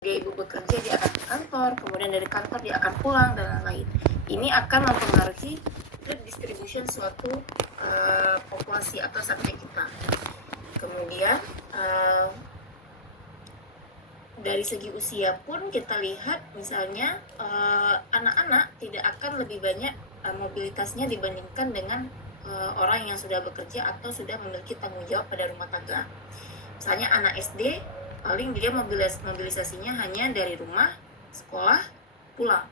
dia ibu bekerja, dia akan ke kantor, kemudian dari kantor dia akan pulang, dan lain-lain. Ini akan mempengaruhi distribution suatu populasi atau subjek kita. Kemudian dari segi usia pun kita lihat misalnya anak-anak tidak akan lebih banyak mobilitasnya dibandingkan dengan orang yang sudah bekerja atau sudah memiliki tanggung jawab pada rumah tangga. Misalnya anak SD paling dia mobilisasinya hanya dari rumah, sekolah, pulang,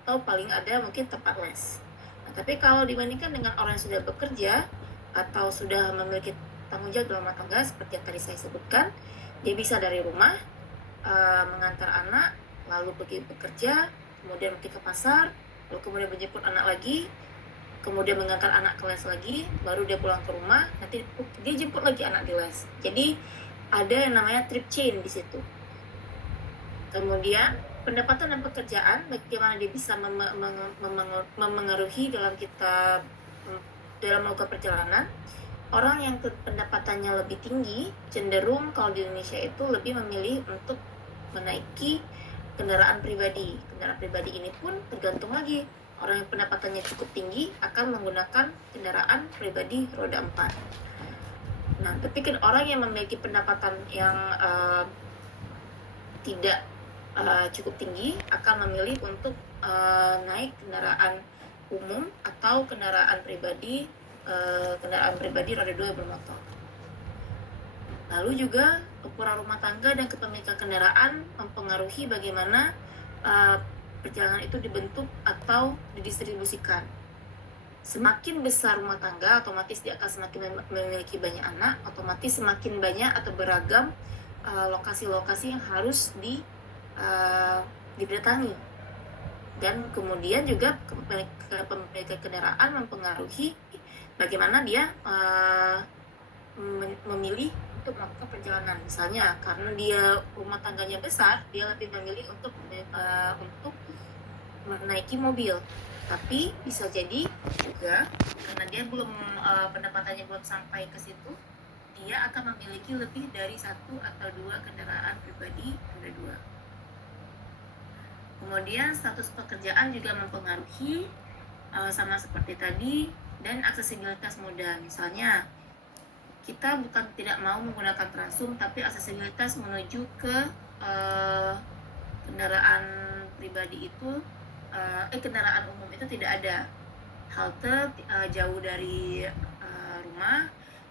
atau paling ada mungkin tempat les. Nah, tapi kalau dibandingkan dengan orang yang sudah bekerja atau sudah memiliki tanggung jawab dalam rumah tangga seperti yang tadi saya sebutkan, dia bisa dari rumah mengantar anak, lalu pergi bekerja, kemudian pergi ke pasar, lalu kemudian menjemput anak lagi, kemudian mengantar anak ke les lagi, baru dia pulang ke rumah, nanti dia jemput lagi anak di les. Jadi ada yang namanya trip chain di situ. Kemudian pendapatan dan pekerjaan, bagaimana dia bisa memengaruhi dalam kita dalam melakukan perjalanan. Orang yang pendapatannya lebih tinggi cenderung kalau di Indonesia itu lebih memilih untuk menaiki kendaraan pribadi. Kendaraan pribadi ini pun tergantung lagi. Orang yang pendapatannya cukup tinggi akan menggunakan kendaraan pribadi roda 4. Nah, tapi kan orang yang memiliki pendapatan yang tidak cukup tinggi akan memilih untuk naik kendaraan umum atau kendaraan pribadi roda 2 bermotor. Lalu juga ukuran rumah tangga dan kepemilikan kendaraan mempengaruhi bagaimana perjalanan itu dibentuk atau didistribusikan. Semakin besar rumah tangga, otomatis dia akan semakin memiliki banyak anak, otomatis semakin banyak atau beragam lokasi-lokasi yang harus didatangi. Dan kemudian juga kepemilikan kendaraan mempengaruhi bagaimana dia memilih untuk melakukan perjalanan. Misalnya karena dia rumah tangganya besar, dia lebih memilih untuk menaiki mobil. Tapi bisa jadi juga karena dia belum pendapatannya belum sampai ke situ, dia akan memiliki lebih dari 1 atau 2 kendaraan pribadi roda 2. Kemudian status pekerjaan juga mempengaruhi sama seperti tadi, dan aksesibilitas moda. Misalnya kita bukan tidak mau menggunakan Transum, tapi aksesibilitas menuju ke kendaraan pribadi itu kendaraan umum itu tidak ada halte jauh dari rumah,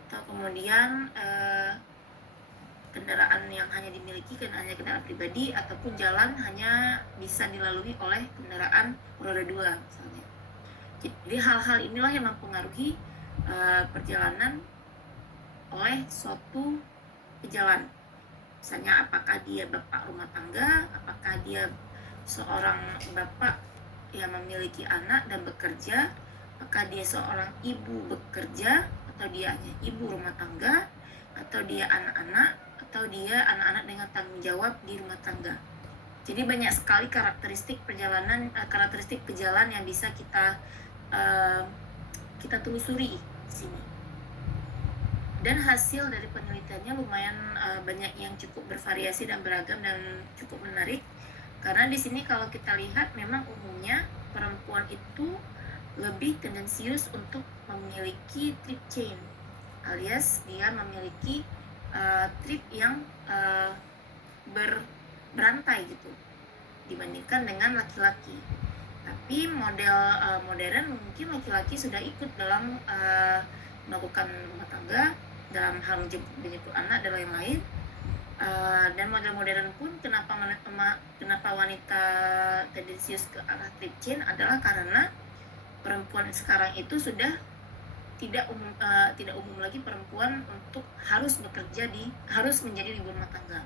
atau kemudian kendaraan yang hanya dimiliki hanya kendaraan pribadi, ataupun jalan hanya bisa dilalui oleh kendaraan roda 2 misalnya. Jadi hal-hal inilah yang mempengaruhi perjalanan oleh suatu pejalan. Misalnya apakah dia bapak rumah tangga, apakah dia seorang bapak yang memiliki anak dan bekerja, apakah dia seorang ibu bekerja, atau dia hanya ibu rumah tangga, atau dia anak-anak, atau dia anak-anak dengan tanggung jawab di rumah tangga. Jadi banyak sekali karakteristik perjalanan, karakteristik pejalan yang bisa kita telusuri di sini. Dan hasil dari penelitiannya lumayan banyak yang cukup bervariasi dan beragam dan cukup menarik. Karena di sini kalau kita lihat memang umumnya perempuan itu lebih tendensius untuk memiliki trip chain, alias dia memiliki trip yang berantai gitu dibandingkan dengan laki-laki. Tapi model modern mungkin laki-laki sudah ikut dalam melakukan rumah tangga, dalam hal menjemput anak dan lain-lain. Dan model modern pun kenapa wanita tendensius ke arah trip chain adalah karena perempuan sekarang itu sudah tidak umum lagi perempuan untuk harus menjadi ibu rumah tangga.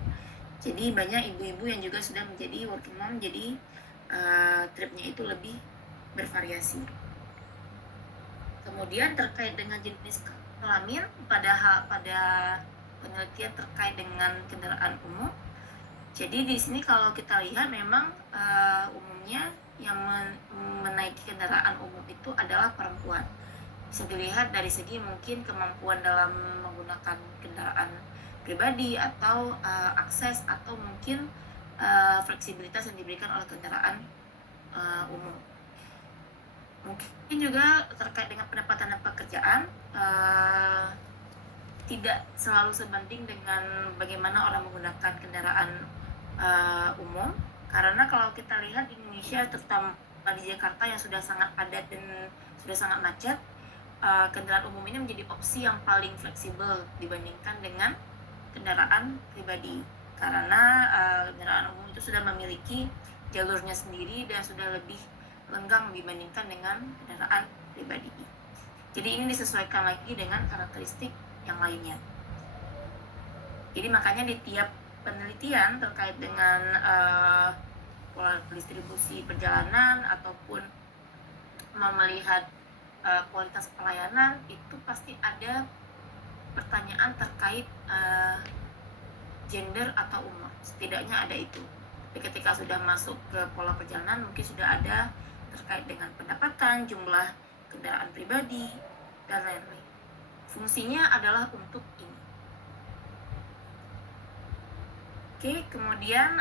Jadi banyak ibu-ibu yang juga sudah menjadi working mom, jadi tripnya itu lebih bervariasi. Kemudian terkait dengan jenis kelamin, pada penelitian terkait dengan kendaraan umum. Jadi di sini kalau kita lihat memang umumnya yang menaiki kendaraan umum itu adalah perempuan. Bisa dilihat dari segi mungkin kemampuan dalam menggunakan kendaraan pribadi, atau akses, atau mungkin fleksibilitas yang diberikan oleh kendaraan umum. Mungkin juga terkait dengan pendapatan dan pekerjaan, tidak selalu sebanding dengan bagaimana orang menggunakan kendaraan umum, karena kalau kita lihat di Indonesia, terutama di Jakarta yang sudah sangat padat dan sudah sangat macet, kendaraan umum ini menjadi opsi yang paling fleksibel dibandingkan dengan kendaraan pribadi, karena kendaraan umum itu sudah memiliki jalurnya sendiri dan sudah lebih lenggang dibandingkan dengan kendaraan pribadi. Jadi ini disesuaikan lagi dengan karakteristik yang lainnya. Jadi makanya di tiap penelitian terkait dengan pola distribusi perjalanan ataupun melihat kualitas pelayanan, itu pasti ada pertanyaan terkait gender atau umur, setidaknya ada itu. Tapi ketika sudah masuk ke pola perjalanan, mungkin sudah ada terkait dengan pendapatan, jumlah kendaraan pribadi, dan lain-lain. Fungsinya adalah untuk ini. Oke, kemudian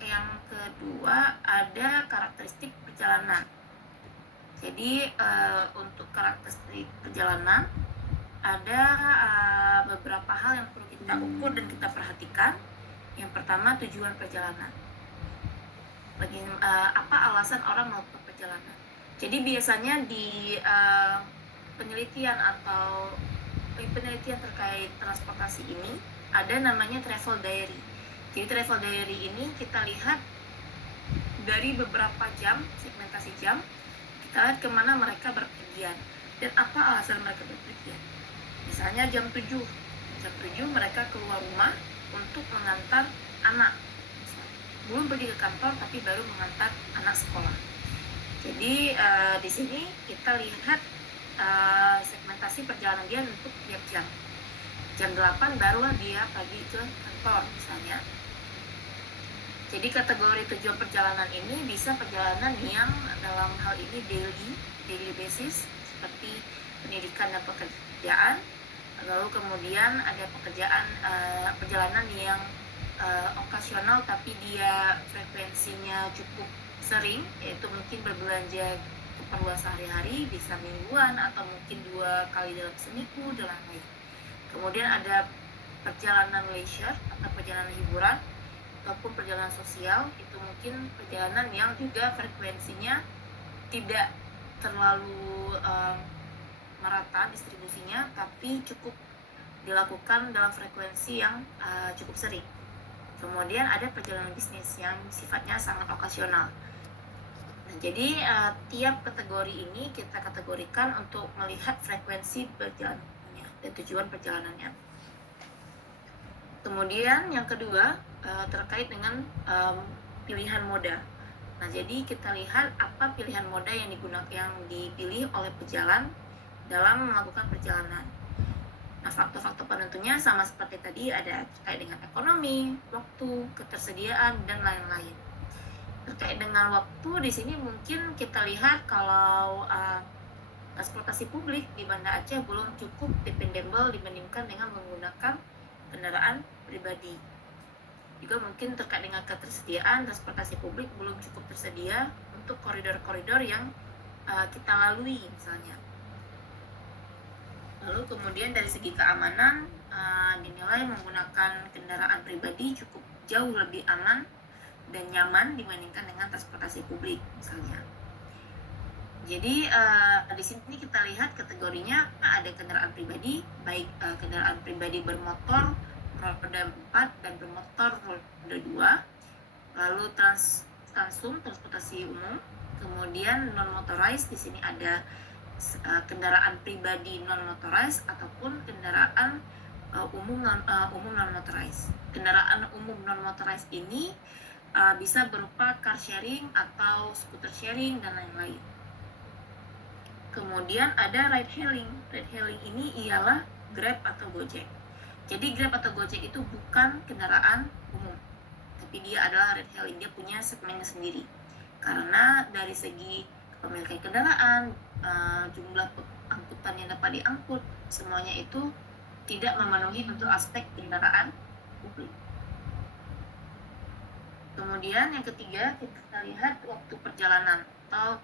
yang kedua ada karakteristik perjalanan. Jadi untuk karakteristik perjalanan ada beberapa hal yang perlu kita ukur dan kita perhatikan. Yang pertama, tujuan perjalanan. Apa alasan orang melakukan perjalanan? Jadi biasanya di penelitian terkait transportasi ini ada namanya travel diary. Jadi travel diary ini kita lihat dari beberapa jam, segmentasi jam, kita lihat kemana mereka berpergian dan apa alasan mereka berpergian. Misalnya jam 7 mereka keluar rumah untuk mengantar anak, belum pergi ke kantor tapi baru mengantar anak sekolah. Jadi di sini kita lihat segmentasi perjalanan dia untuk tiap jam. Jam 8 barulah dia pergi ke kantor misalnya. Jadi kategori tujuan perjalanan ini bisa perjalanan yang dalam hal ini daily basis, seperti pendidikan dan pekerjaan. Lalu kemudian ada perjalanan yang okasional tapi dia frekuensinya cukup sering, yaitu mungkin berbelanja keperluan sehari-hari, bisa mingguan atau mungkin 2 kali dalam seminggu dan lain-lain. Kemudian ada perjalanan leisure atau perjalanan hiburan ataupun perjalanan sosial, itu mungkin perjalanan yang juga frekuensinya tidak terlalu merata distribusinya, tapi cukup dilakukan dalam frekuensi yang cukup sering. Kemudian ada perjalanan bisnis yang sifatnya sangat okasional. Nah, jadi tiap kategori ini kita kategorikan untuk melihat frekuensi perjalanannya dan tujuan perjalanannya. Kemudian yang kedua terkait dengan pilihan moda. Nah, jadi kita lihat apa pilihan moda yang dipilih oleh pejalan dalam melakukan perjalanan. Nah, faktor-faktor penentunya sama seperti tadi, ada terkait dengan ekonomi, waktu, ketersediaan, dan lain-lain. Terkait dengan waktu, di sini mungkin kita lihat kalau transportasi publik di Banda Aceh belum cukup dependable dibandingkan dengan menggunakan kendaraan pribadi. Juga mungkin terkait dengan ketersediaan, transportasi publik belum cukup tersedia untuk koridor-koridor yang kita lalui misalnya. Lalu kemudian dari segi keamanan, dinilai menggunakan kendaraan pribadi cukup jauh lebih aman dan nyaman dibandingkan dengan transportasi publik misalnya. Jadi di sini kita lihat kategorinya ada kendaraan pribadi, baik kendaraan pribadi bermotor roda 4 dan bermotor roda 2. Lalu transum transportasi umum, kemudian non motorized, di sini ada kendaraan pribadi non motorized ataupun kendaraan umum non motorized. Kendaraan umum non motorized ini bisa berupa car sharing atau scooter sharing dan lain-lain. Kemudian ada ride hailing. Ride hailing ini ialah Grab atau Gojek. Jadi Grab atau Gojek itu bukan kendaraan umum, tapi dia adalah ride hailing, dia punya segmennya sendiri. Karena dari segi kepemilikan kendaraan, jumlah angkutan yang dapat diangkut, semuanya itu tidak memenuhi untuk aspek kendaraan publik. Kemudian yang ketiga, kita lihat waktu perjalanan atau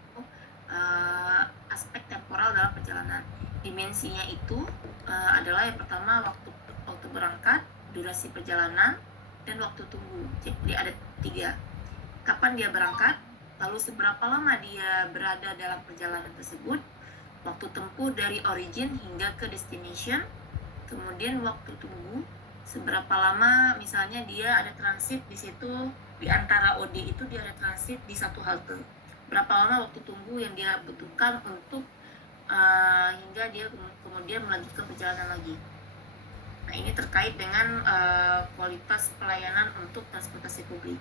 aspek temporal dalam perjalanan. Dimensinya itu adalah yang pertama waktu berangkat, durasi perjalanan, dan waktu tunggu. Jadi ada 3. Kapan dia berangkat, lalu seberapa lama dia berada dalam perjalanan tersebut, waktu tempuh dari origin hingga ke destination, kemudian waktu tunggu, seberapa lama misalnya dia ada transit di situ, di antara OD itu dia ada transit di satu halte, berapa lama waktu tunggu yang dia butuhkan untuk hingga dia kemudian melanjutkan perjalanan lagi. Nah, ini terkait dengan kualitas pelayanan untuk transportasi publik.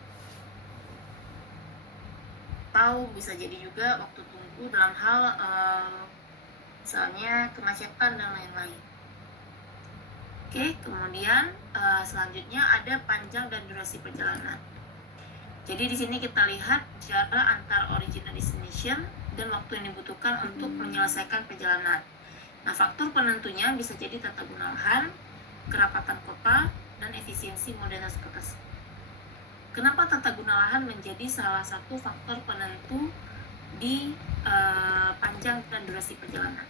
Atau bisa jadi juga waktu tunggu dalam hal misalnya kemacetan dan lain-lain. Oke, kemudian selanjutnya ada panjang dan durasi perjalanan. Jadi di sini kita lihat jarak antar origin dan destination dan waktu yang dibutuhkan untuk menyelesaikan perjalanan. Nah, faktor penentunya bisa jadi tata guna lahan, kerapatan kota, dan efisiensi moda transportasi. Kenapa tata guna lahan menjadi salah satu faktor penentu di panjang dan durasi perjalanan?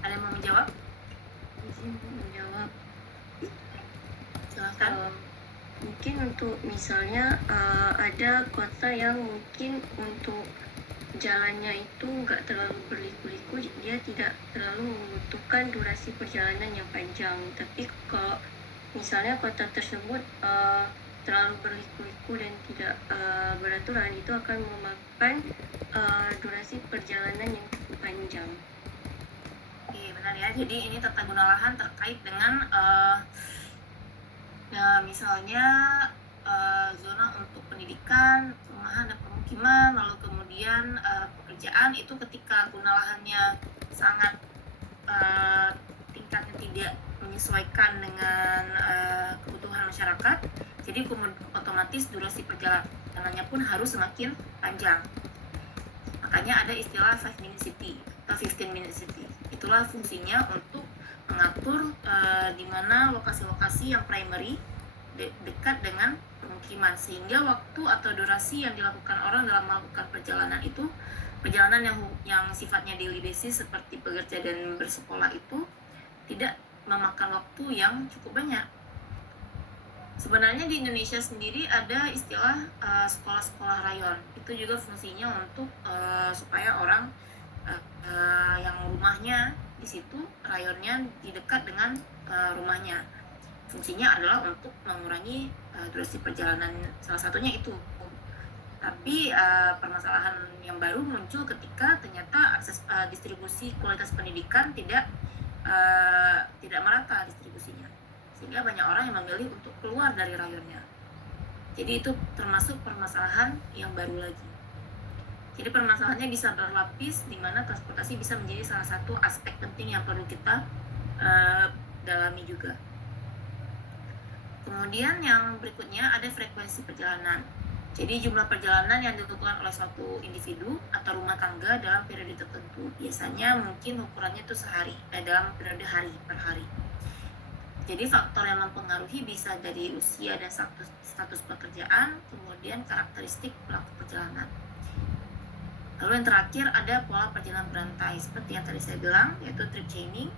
Ada yang mau menjawab? Menjawab. Silakan. Mungkin untuk misalnya ada kota yang mungkin untuk jalannya itu nggak terlalu berliku-liku, dia tidak terlalu membutuhkan durasi perjalanan yang panjang. Tapi kalau misalnya kota tersebut terlalu berliku-liku dan tidak beraturan, itu akan memakan durasi perjalanan yang cukup panjang. Oke, benar ya. Jadi ini tata guna lahan terkait dengan misalnya zona untuk pendidikan, perumahan dan pemukiman, lalu kemudian pekerjaan itu ketika guna lahannya sangat tingkatnya tidak menyesuaikan dengan kebutuhan masyarakat, jadi otomatis durasi perjalanannya pun harus semakin panjang. Makanya ada istilah 5-minute city atau 15-minute city. Itulah fungsinya untuk mengatur di mana lokasi-lokasi yang primary dekat dengan pemukiman, sehingga waktu atau durasi yang dilakukan orang dalam melakukan perjalanan itu, perjalanan yang sifatnya daily basis seperti bekerja dan bersekolah itu tidak memakan waktu yang cukup banyak. Sebenarnya di Indonesia sendiri ada istilah sekolah-sekolah rayon. Itu juga fungsinya untuk supaya orang yang rumahnya di situ, rayonnya di dekat dengan rumahnya. Fungsinya adalah untuk mengurangi durasi perjalanan, salah satunya itu. Tapi permasalahan yang baru muncul ketika ternyata akses distribusi kualitas pendidikan tidak merata distribusinya, sehingga banyak orang yang memilih untuk keluar dari rayonnya. Jadi itu termasuk permasalahan yang baru lagi. Jadi permasalahannya bisa berlapis, di mana transportasi bisa menjadi salah satu aspek penting yang perlu kita dalami juga. Kemudian yang berikutnya ada frekuensi perjalanan. Jadi jumlah perjalanan yang dilakukan oleh suatu individu atau rumah tangga dalam periode tertentu. Biasanya mungkin ukurannya itu sehari, dalam periode hari per hari. Jadi faktor yang mempengaruhi bisa dari usia dan status pekerjaan, kemudian karakteristik pelaku perjalanan. Lalu yang terakhir ada pola perjalanan berantai, seperti yang tadi saya bilang, yaitu trip chaining.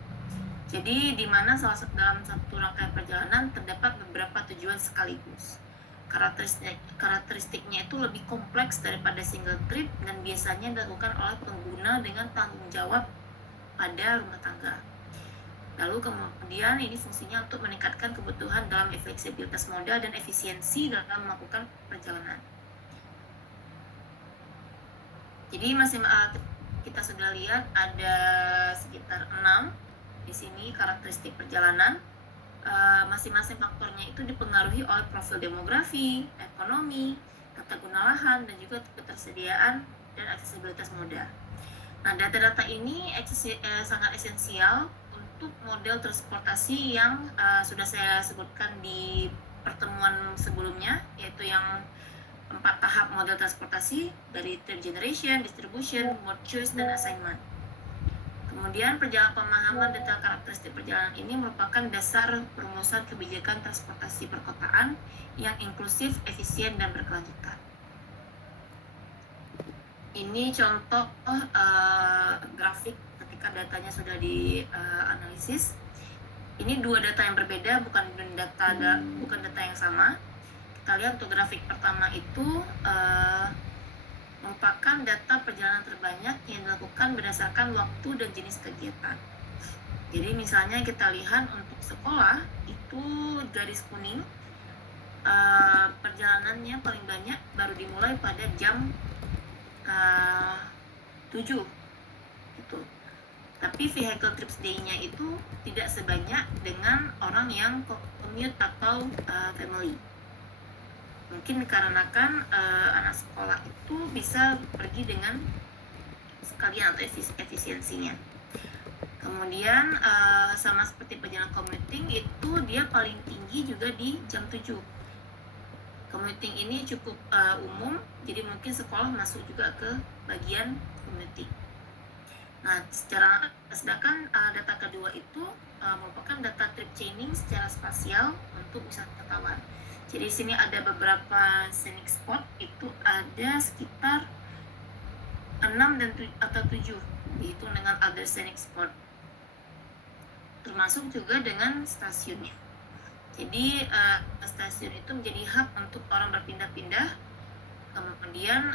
Jadi di mana dalam satu rangkaian perjalanan terdapat beberapa tujuan sekaligus. Karakteristiknya itu lebih kompleks daripada single trip dan biasanya dilakukan oleh pengguna dengan tanggung jawab pada rumah tangga. Lalu kemudian ini fungsinya untuk meningkatkan kebutuhan dalam fleksibilitas moda dan efisiensi dalam melakukan perjalanan. Jadi kita sudah lihat ada sekitar 6 di sini karakteristik perjalanan. Masing-masing faktornya itu dipengaruhi oleh profil demografi, ekonomi, tata guna lahan, dan juga ketersediaan dan aksesibilitas moda. Nah, data-data ini sangat esensial untuk model transportasi yang sudah saya sebutkan di pertemuan sebelumnya, yaitu yang 4 tahap model transportasi dari trip generation, distribution, mode choice, dan assignment. Kemudian perjalanan pemahaman detail karakteristik perjalanan ini merupakan dasar perumusan kebijakan transportasi perkotaan yang inklusif, efisien, dan berkelanjutan. Ini contoh grafik ketika datanya sudah dianalisis. Ini dua data yang berbeda, bukan data yang sama. Kita lihat untuk grafik pertama itu merupakan data perjalanan terbanyak yang dilakukan berdasarkan waktu dan jenis kegiatan. Jadi misalnya kita lihat untuk sekolah itu garis kuning, perjalanannya paling banyak baru dimulai pada jam 7 gitu. Tapi vehicle trips day-nya itu tidak sebanyak dengan orang yang commute atau family. Mungkin dikarenakan anak sekolah itu bisa pergi dengan sekalian atau efisiensinya. Kemudian sama seperti perjalanan commuting itu dia paling tinggi juga di jam 7. Commuting ini cukup umum, jadi mungkin sekolah masuk juga ke bagian commuting. Nah, sedangkan data kedua itu merupakan data trip chaining secara spasial untuk wisatawan. Jadi di sini ada beberapa scenic spot, itu ada sekitar 6 atau 7 dihitung dengan other scenic spot, termasuk juga dengan stasiunnya. Jadi stasiun itu menjadi hub untuk orang berpindah-pindah. Kemudian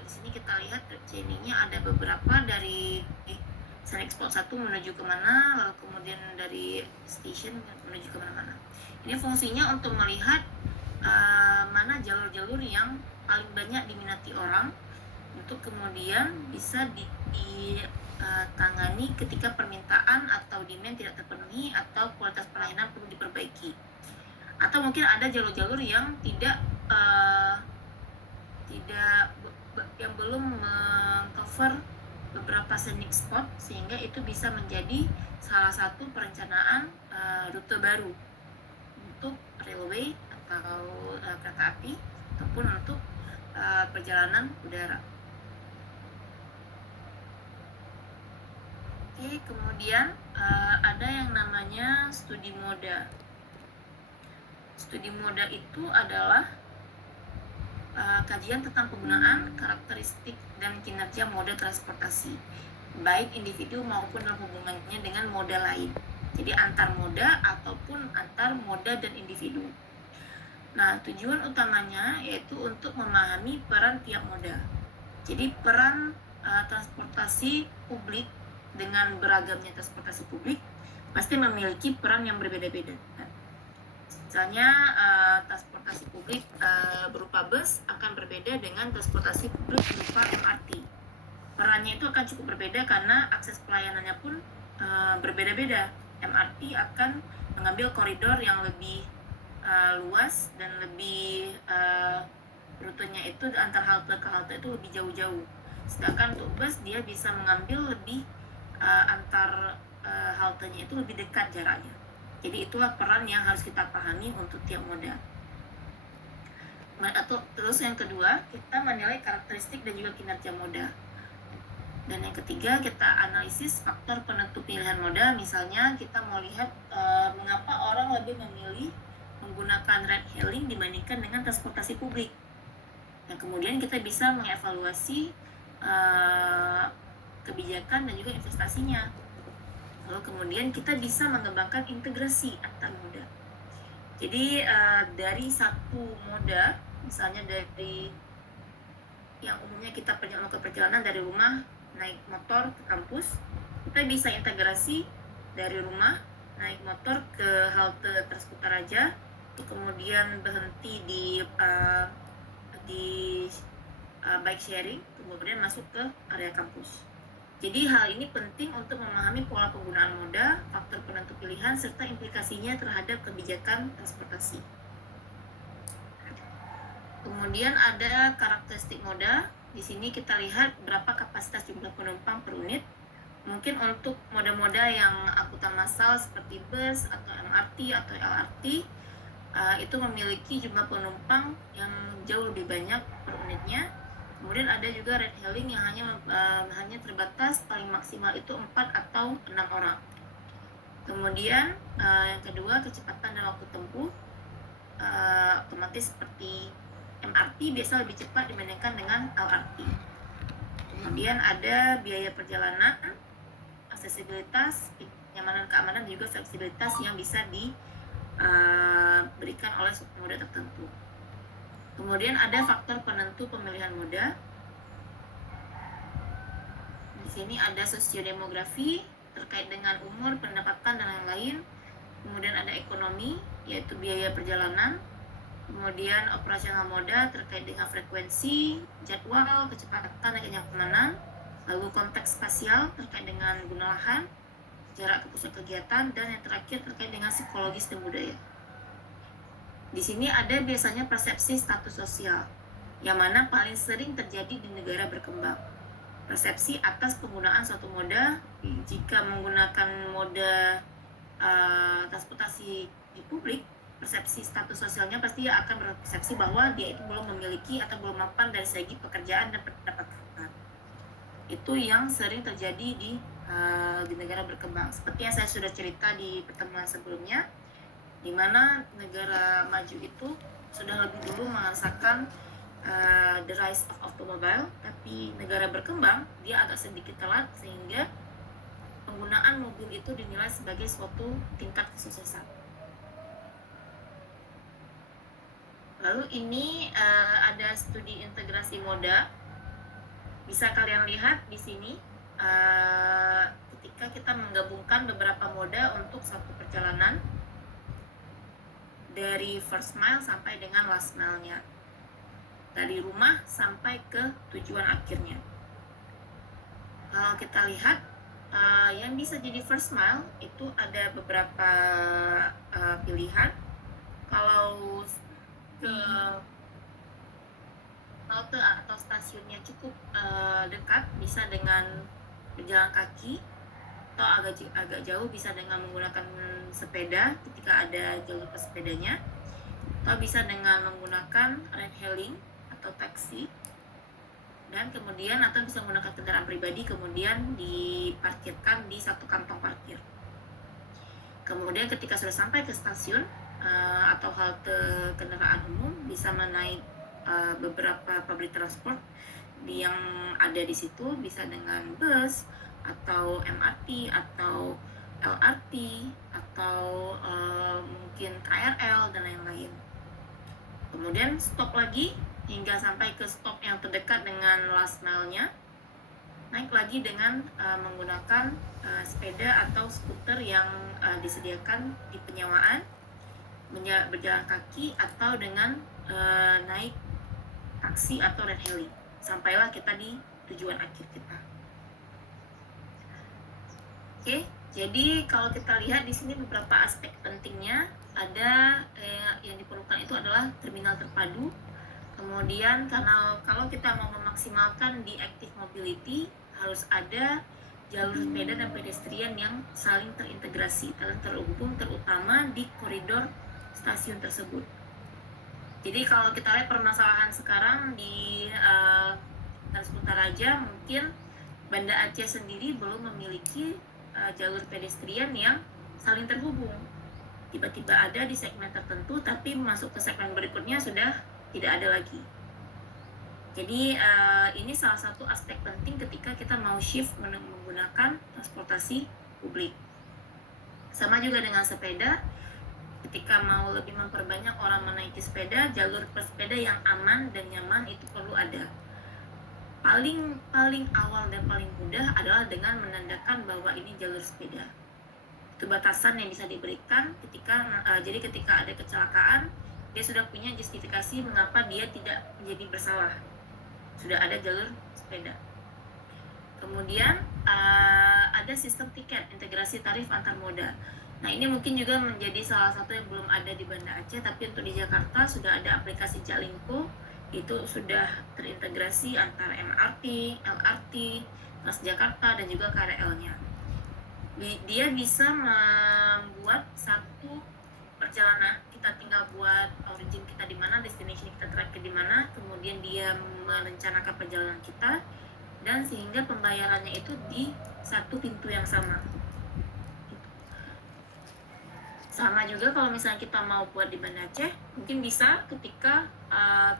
di sini kita lihat trip chainingnya ada beberapa dari scenic spot 1 menuju kemana, lalu kemudian dari station menuju kemana-mana. Ini fungsinya untuk melihat mana jalur-jalur yang paling banyak diminati orang, untuk kemudian bisa ditangani ketika permintaan atau demand tidak terpenuhi atau kualitas pelayanan perlu diperbaiki. Atau mungkin ada jalur-jalur yang yang belum meng-cover beberapa scenic spot, sehingga itu bisa menjadi salah satu perencanaan rute baru untuk railway atau kereta api ataupun untuk perjalanan udara. Oke, kemudian ada yang namanya studi moda. Studi moda itu adalah kajian tentang penggunaan, karakteristik, dan kinerja moda transportasi, baik individu maupun dalam hubungannya dengan moda lain. Jadi antar moda ataupun antar moda dan individu. Nah, tujuan utamanya yaitu untuk memahami peran tiap moda. Jadi peran transportasi publik dengan beragamnya transportasi publik pasti memiliki peran yang berbeda-beda. Misalnya transportasi publik berupa bus akan berbeda dengan transportasi publik berupa MRT. Perannya itu akan cukup berbeda karena akses pelayanannya pun berbeda-beda. MRT akan mengambil koridor yang lebih luas dan lebih rutenya itu antar halte ke halte itu lebih jauh-jauh. Sedangkan untuk bus dia bisa mengambil lebih antar haltenya itu lebih dekat jaraknya. Jadi itulah peran yang harus kita pahami untuk tiap moda. Terus yang kedua, kita menilai karakteristik dan juga kinerja moda. Dan yang ketiga, kita analisis faktor penentu pilihan moda. Misalnya kita mau lihat mengapa orang lebih memilih menggunakan ride hailing dibandingkan dengan transportasi publik. Nah, kemudian kita bisa mengevaluasi kebijakan dan juga investasinya. Lalu kemudian kita bisa mengembangkan integrasi antar moda. Jadi dari satu moda, misalnya dari yang umumnya kita melakukan perjalanan dari rumah naik motor ke kampus, kita bisa integrasi dari rumah naik motor ke halte Transkutaraja, kemudian berhenti di bike sharing, kemudian masuk ke area kampus. Jadi hal ini penting untuk memahami pola penggunaan moda, faktor penentu pilihan, serta implikasinya terhadap kebijakan transportasi. Kemudian ada karakteristik moda. Di sini kita lihat berapa kapasitas jumlah penumpang per unit. Mungkin untuk moda-moda yang angkutan massal seperti bus atau MRT atau LRT, itu memiliki jumlah penumpang yang jauh lebih banyak per unitnya. Kemudian ada juga ride hailing yang hanya terbatas paling maksimal itu 4 atau 6 orang. Kemudian yang kedua, kecepatan dan waktu tempuh. Otomatis seperti MRT biasa lebih cepat dibandingkan dengan LRT. Kemudian ada biaya perjalanan, aksesibilitas, kenyamanan, keamanan, dan juga fleksibilitas yang bisa diberikan oleh suku moda tertentu. Kemudian ada faktor penentu pemilihan moda. Di sini ada sosiodemografi terkait dengan umur, pendapatan, dan lain-lain. Kemudian ada ekonomi, yaitu biaya perjalanan. Kemudian operasional moda terkait dengan frekuensi, jadwal, kecepatan, dan kenyamanan. Lalu konteks spasial terkait dengan guna lahan, jarak ke pusat kegiatan, dan yang terakhir terkait dengan psikologis dan budaya. Di sini ada biasanya persepsi status sosial, yang mana paling sering terjadi di negara berkembang. Persepsi atas penggunaan suatu moda, jika menggunakan moda transportasi di publik, persepsi status sosialnya pasti akan berpersepsi bahwa dia itu belum memiliki atau belum mapan dari segi pekerjaan dan pendapatan. Itu yang sering terjadi di negara berkembang. Seperti yang saya sudah cerita di pertemuan sebelumnya, di mana negara maju itu sudah lebih dulu merasakan the rise of automobile, tapi negara berkembang dia agak sedikit telat sehingga penggunaan mobil itu dinilai sebagai suatu tingkat kesuksesan. Lalu ini ada studi integrasi moda. Bisa kalian lihat di sini ketika kita menggabungkan beberapa moda untuk satu perjalanan dari first mile sampai dengan last mile-nya, dari rumah sampai ke tujuan akhirnya. Kalau kita lihat yang bisa jadi first mile itu ada beberapa pilihan. Kalau ke halte atau stasiunnya cukup dekat, bisa dengan berjalan kaki, atau agak jauh bisa dengan menggunakan sepeda ketika ada jalur pesepedanya, atau bisa dengan menggunakan ride hailing atau taksi, dan kemudian atau bisa menggunakan kendaraan pribadi kemudian diparkirkan di satu kantong parkir. Kemudian ketika sudah sampai ke stasiun atau halte kendaraan umum, bisa menaik beberapa public transport yang ada di situ, bisa dengan bus atau MRT atau LRT atau mungkin KRL dan lain-lain. Kemudian stop lagi hingga sampai ke stop yang terdekat dengan last mile-nya. Naik lagi dengan menggunakan sepeda atau skuter yang disediakan di penyewaan, berjalan kaki, atau dengan naik taksi atau ride hailing. Sampailah kita di tujuan akhir kita. Oke, jadi kalau kita lihat di sini beberapa aspek pentingnya. Ada yang diperlukan itu adalah terminal terpadu. Kemudian kalau kita mau memaksimalkan di active mobility, harus ada jalur sepeda dan pedestrian yang saling terintegrasi, saling terhubung, terutama di koridor stasiun tersebut. Jadi kalau kita lihat permasalahan sekarang di Transkutaraja, mungkin Banda Aceh sendiri belum memiliki jalur pedestrian yang saling terhubung. Tiba-tiba ada di segmen tertentu, tapi masuk ke segmen berikutnya sudah tidak ada lagi. Jadi ini salah satu aspek penting ketika kita mau shift menggunakan transportasi publik. Sama juga dengan sepeda, ketika mau lebih memperbanyak orang menaiki sepeda, jalur bersepeda yang aman dan nyaman itu perlu ada. Paling awal dan paling mudah adalah dengan menandakan bahwa ini jalur sepeda. Itu batasan yang bisa diberikan jadi ketika ada kecelakaan, dia sudah punya justifikasi mengapa dia tidak menjadi bersalah. Sudah ada jalur sepeda. Kemudian ada sistem tiket, integrasi tarif antar moda. Nah, ini mungkin juga menjadi salah satu yang belum ada di Banda Aceh, tapi untuk di Jakarta sudah ada aplikasi Jaklingko, itu sudah terintegrasi antara MRT, LRT, Transjakarta, dan juga KRL-nya. Dia bisa membuat satu perjalanan, kita tinggal buat origin kita di mana, destination kita terakhir di mana, kemudian dia merencanakan perjalanan kita, dan sehingga pembayarannya itu di satu pintu yang sama. Sama juga kalau misalnya kita mau buat di Banda Aceh, mungkin bisa ketika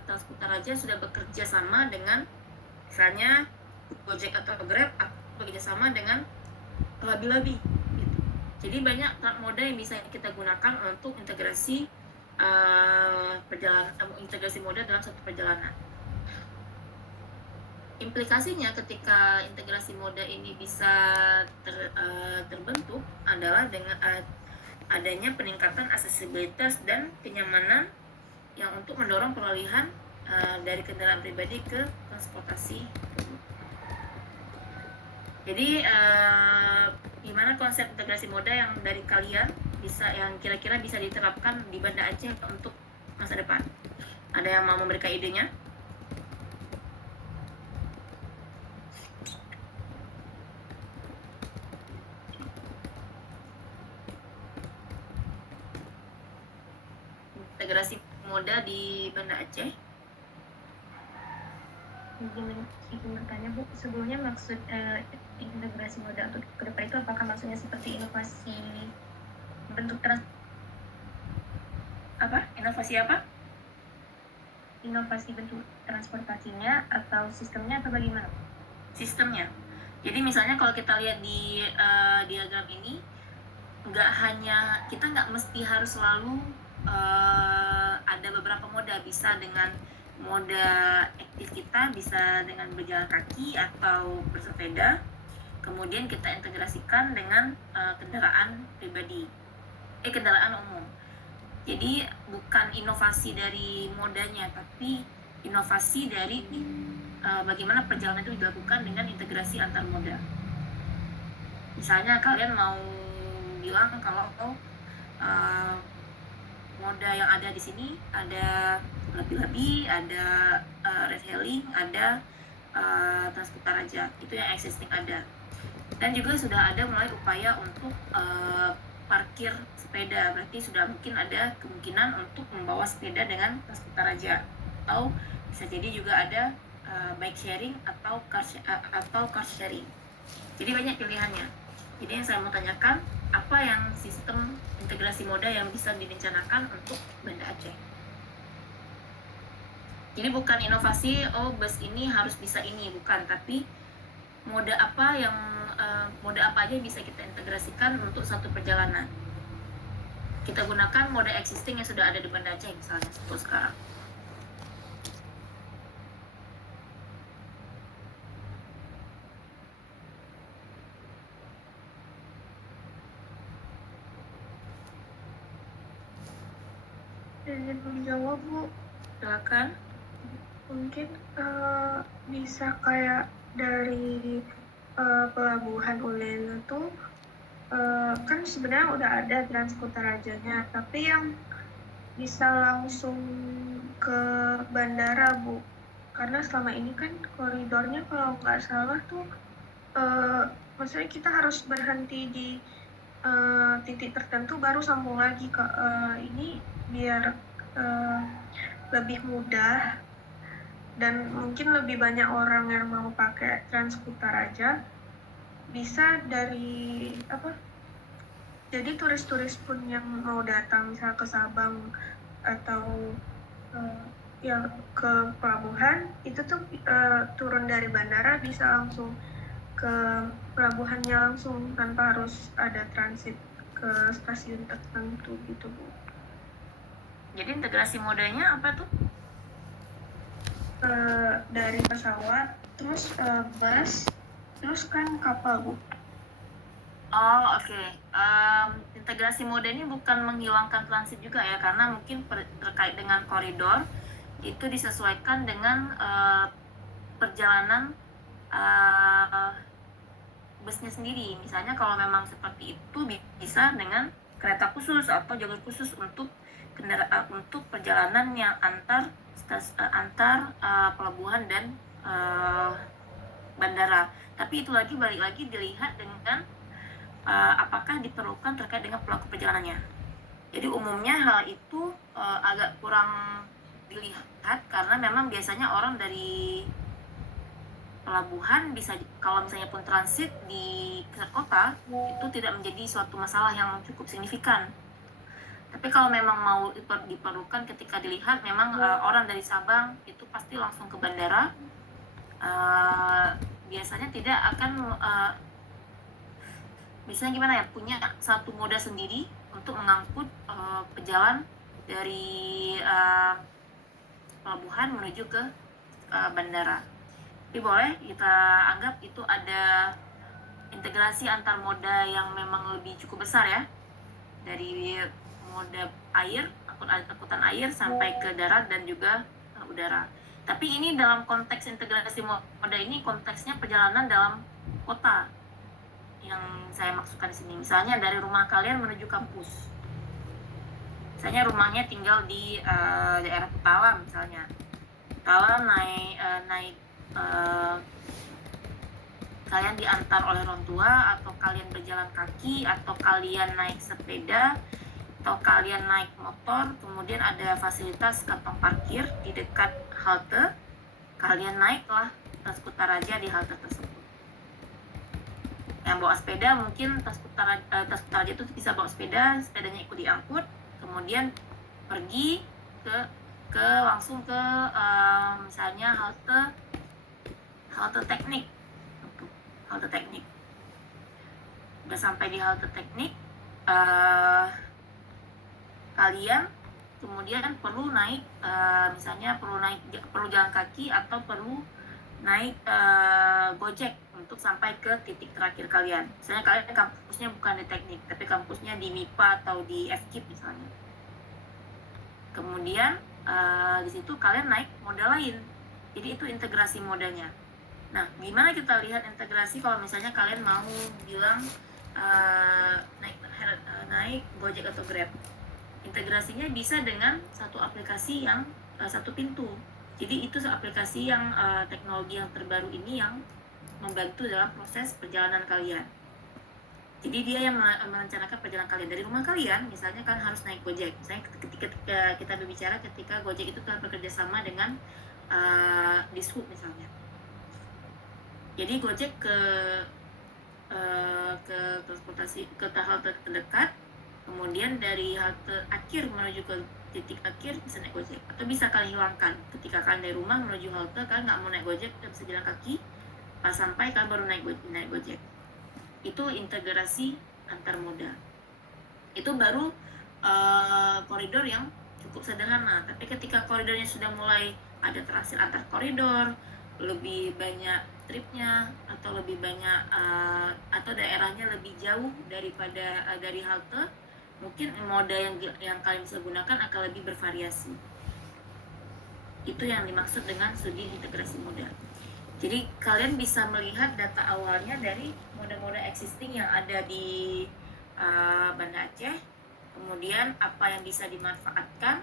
Transkutaraja sudah bekerja sama dengan misalnya Gojek atau Grab, atau bekerja sama dengan labi-labi gitu. Jadi banyak moda yang bisa kita gunakan untuk integrasi integrasi moda dalam satu perjalanan. Implikasinya ketika integrasi moda ini bisa terbentuk adalah dengan adanya peningkatan aksesibilitas dan kenyamanan yang untuk mendorong peralihan dari kendaraan pribadi ke transportasi. Jadi gimana konsep integrasi moda yang dari kalian yang kira-kira bisa diterapkan di Banda Aceh untuk masa depan? Ada yang mau memberikan idenya? Integrasi moda di Banda Aceh. Izin bertanya Bu, sebelumnya maksud integrasi moda untuk ke depan itu apakah maksudnya seperti inovasi bentuk Inovasi apa? Inovasi bentuk transportasinya atau sistemnya atau bagaimana? Sistemnya. Jadi misalnya kalau kita lihat di diagram ini, kita nggak mesti harus selalu ada beberapa moda, bisa dengan moda aktif kita, bisa dengan berjalan kaki atau bersepeda, kemudian kita integrasikan dengan kendaraan pribadi, kendaraan umum. Jadi bukan inovasi dari modanya, tapi inovasi dari bagaimana perjalanan itu dilakukan dengan integrasi antar moda. Misalnya kalian mau bilang kalau moda yang ada di sini ada labi-labi, ada red hailing, ada Transkutaraja, itu yang existing ada. Dan juga sudah ada mulai upaya untuk parkir sepeda, berarti sudah mungkin ada kemungkinan untuk membawa sepeda dengan Transkutaraja, atau bisa jadi juga ada bike sharing atau car sharing. Jadi banyak pilihannya. Jadi yang saya mau tanyakan, apa yang sistem integrasi moda yang bisa direncanakan untuk Banda Aceh? Jadi bukan inovasi, bus ini harus bisa ini, bukan, tapi moda apa aja bisa kita integrasikan untuk satu perjalanan. Kita gunakan moda existing yang sudah ada di Banda Aceh misalnya untuk sekarang. Izin menjawab Bu, Silakan. mungkin bisa kayak dari pelabuhan Ulena tuh kan sebenarnya udah ada Transkutarajanya, tapi yang bisa langsung ke bandara Bu, karena selama ini kan koridornya kalau nggak salah tuh maksudnya kita harus berhenti di titik tertentu baru sambung lagi ke ini biar lebih mudah dan mungkin lebih banyak orang yang mau pakai Transkutaraja bisa dari jadi turis-turis pun yang mau datang misal ke Sabang atau yang ke pelabuhan itu tuh turun dari bandara bisa langsung ke pelabuhannya langsung tanpa harus ada transit ke stasiun tertentu gitu Bu. Jadi integrasi modanya apa tuh? Dari pesawat, terus bus, terus kan kapal Bu. Oh oke. Integrasi moda ini bukan menghilangkan transit juga ya, karena mungkin terkait dengan koridor itu disesuaikan dengan perjalanan busnya sendiri. Misalnya kalau memang seperti itu bisa dengan kereta khusus atau jalur khusus untuk untuk perjalanan yang antar pelabuhan dan bandara. Tapi itu balik lagi dilihat dengan apakah diperlukan terkait dengan pelaku perjalanannya. Jadi umumnya hal itu agak kurang dilihat karena memang biasanya orang dari pelabuhan bisa, kalau misalnya pun transit di pusat kota, itu tidak menjadi suatu masalah yang cukup signifikan. Tapi kalau memang mau diperlukan ketika dilihat, memang orang dari Sabang itu pasti langsung ke bandara. Biasanya tidak akan biasanya gimana ya, punya satu moda sendiri untuk mengangkut pejalan dari pelabuhan menuju ke bandara. Tapi boleh kita anggap itu ada integrasi antar moda yang memang lebih cukup besar ya, dari moda air, angkutan air sampai ke darat dan juga udara. Tapi ini dalam konteks integrasi moda ini, konteksnya perjalanan dalam kota yang saya maksudkan di sini. Misalnya dari rumah kalian menuju kampus. Misalnya rumahnya tinggal di daerah Petalam misalnya. Petalam naik kalian diantar oleh orang tua, atau kalian berjalan kaki, atau kalian naik sepeda, atau kalian naik motor, kemudian ada fasilitas kantong parkir di dekat halte, kalian naiklah Transkutaraja di halte tersebut. Yang bawa sepeda mungkin Transkutaraja itu bisa bawa sepedanya ikut diangkut, kemudian pergi ke langsung ke misalnya halte teknik. Halte teknik udah sampai di halte teknik, kalian kemudian perlu naik misalnya perlu jalan kaki atau perlu naik Gojek untuk sampai ke titik terakhir kalian. Misalnya kalian kampusnya bukan di teknik, tapi kampusnya di MIPA atau di FKIP misalnya. Kemudian di situ kalian naik moda lain. Jadi itu integrasi modanya. Nah, gimana kita lihat integrasi kalau misalnya kalian mau bilang naik Gojek atau Grab? Integrasinya bisa dengan satu aplikasi yang satu pintu. Jadi itu aplikasi yang teknologi yang terbaru ini yang membantu dalam proses perjalanan kalian. Jadi dia yang merencanakan perjalanan kalian dari rumah kalian, misalnya kan harus naik Gojek. Misalnya ketika kita berbicara ketika Gojek itu telah bekerja sama dengan Dishub misalnya. Jadi Gojek ke transportasi ke halte terdekat, kemudian dari halte akhir menuju ke titik akhir bisa naik Gojek, atau bisa kalian hilangkan ketika kalian dari rumah menuju halte, kalian nggak mau naik Gojek, kalian bisa jalan kaki, pas sampai kalian baru naik Gojek. Itu integrasi antar moda. Itu baru koridor yang cukup sederhana. Tapi ketika koridornya sudah mulai ada transit antar koridor, lebih banyak tripnya, atau lebih banyak atau daerahnya lebih jauh daripada dari halte, mungkin moda yang kalian bisa gunakan akan lebih bervariasi. Itu yang dimaksud dengan studi integrasi moda. Jadi kalian bisa melihat data awalnya dari moda-moda existing yang ada di Banda Aceh, kemudian apa yang bisa dimanfaatkan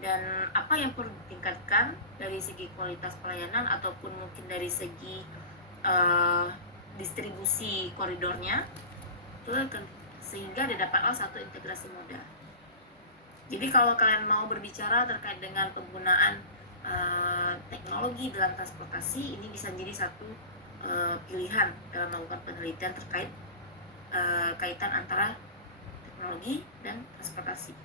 dan apa yang perlu ditingkatkan dari segi kualitas pelayanan ataupun mungkin dari segi distribusi koridornya, itu sehingga didapatlah satu integrasi moda. Jadi kalau kalian mau berbicara terkait dengan penggunaan teknologi dalam transportasi, ini bisa menjadi satu pilihan dalam melakukan penelitian terkait kaitan antara teknologi dan transportasi.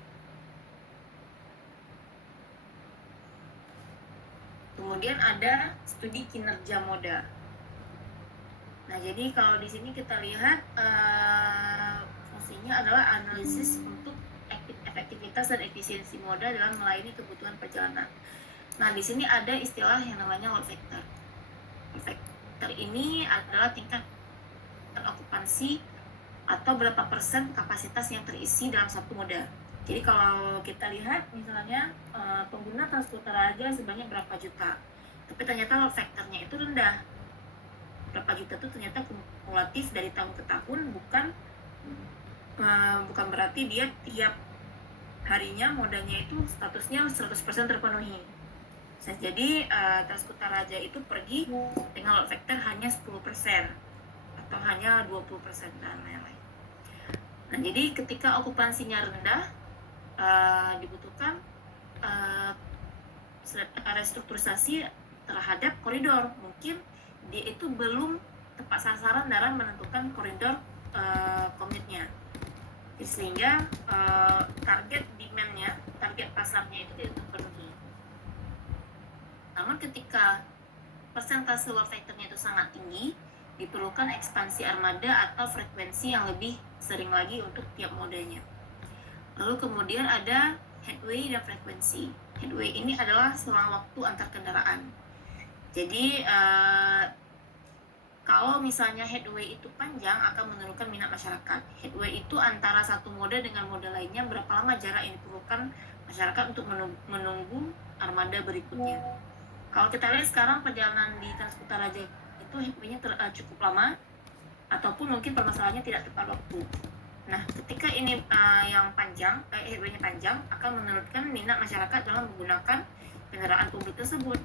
Kemudian ada studi kinerja moda. Nah, jadi kalau di sini kita lihat fungsinya adalah analisis untuk efektivitas dan efisiensi moda dalam melayani kebutuhan perjalanan. Nah, di sini ada istilah yang namanya load factor. Load factor ini adalah tingkat okupansi atau berapa persen kapasitas yang terisi dalam satu moda. Jadi kalau kita lihat misalnya pengguna Transkutaraja sebanyak berapa juta, tapi ternyata load factornya itu rendah. Berapa juta itu ternyata kumulatif dari tahun ke tahun, bukan berarti dia tiap harinya modanya itu statusnya 100% terpenuhi. Jadi Transkutaraja itu pergi dengan load factor hanya 10% atau hanya 20% dan lain-lain. Nah, jadi ketika okupansinya rendah, dibutuhkan restrukturisasi terhadap koridor. Mungkin dia itu belum tepat sasaran dalam menentukan koridor komitnya, sehingga target demand-nya, target pasarnya itu tidak terpenuhi. Namun ketika persentase load factor-nya itu sangat tinggi, diperlukan ekspansi armada atau frekuensi yang lebih sering lagi untuk tiap modenya. Lalu kemudian ada headway dan frekuensi. Headway ini adalah selang waktu antar kendaraan. Jadi kalau misalnya headway itu panjang akan menurunkan minat masyarakat. Headway itu antara satu moda dengan moda lainnya, berapa lama jarak yang diperlukan masyarakat untuk menunggu armada berikutnya. Kalau kita lihat sekarang perjalanan di Transkutaraja itu headway-nya cukup lama, ataupun mungkin permasalahannya tidak tepat waktu. Nah, ketika ini yang panjang, headway-nya panjang, akan menurunkan minat masyarakat dalam menggunakan kendaraan publik tersebut.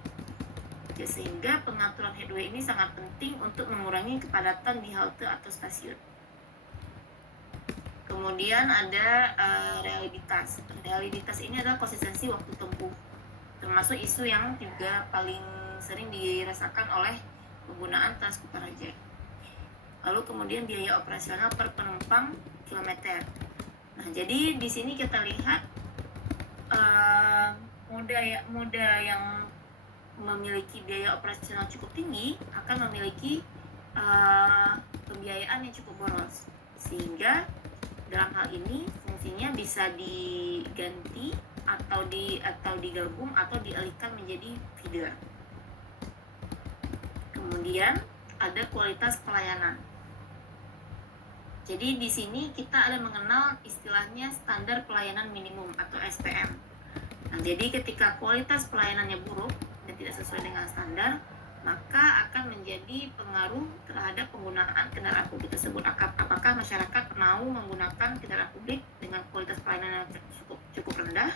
Sehingga pengaturan headway ini sangat penting untuk mengurangi kepadatan di halte atau stasiun. Kemudian ada reliabilitas. Reliabilitas ini adalah konsistensi waktu tempuh, termasuk isu yang juga paling sering dirasakan oleh penggunaan Transkutaraja. Lalu kemudian biaya operasional per penumpang kilometer. Nah, jadi di sini kita lihat moda yang memiliki biaya operasional cukup tinggi akan memiliki pembiayaan yang cukup boros, sehingga dalam hal ini fungsinya bisa diganti atau digabung atau dialihkan menjadi feeder. Kemudian ada kualitas pelayanan. Jadi di sini kita ada mengenal istilahnya standar pelayanan minimum atau SPM. Nah, jadi ketika kualitas pelayanannya buruk dan tidak sesuai dengan standar, maka akan menjadi pengaruh terhadap penggunaan kendaraan publik tersebut. Apakah masyarakat mau menggunakan kendaraan publik dengan kualitas pelayanan yang cukup rendah,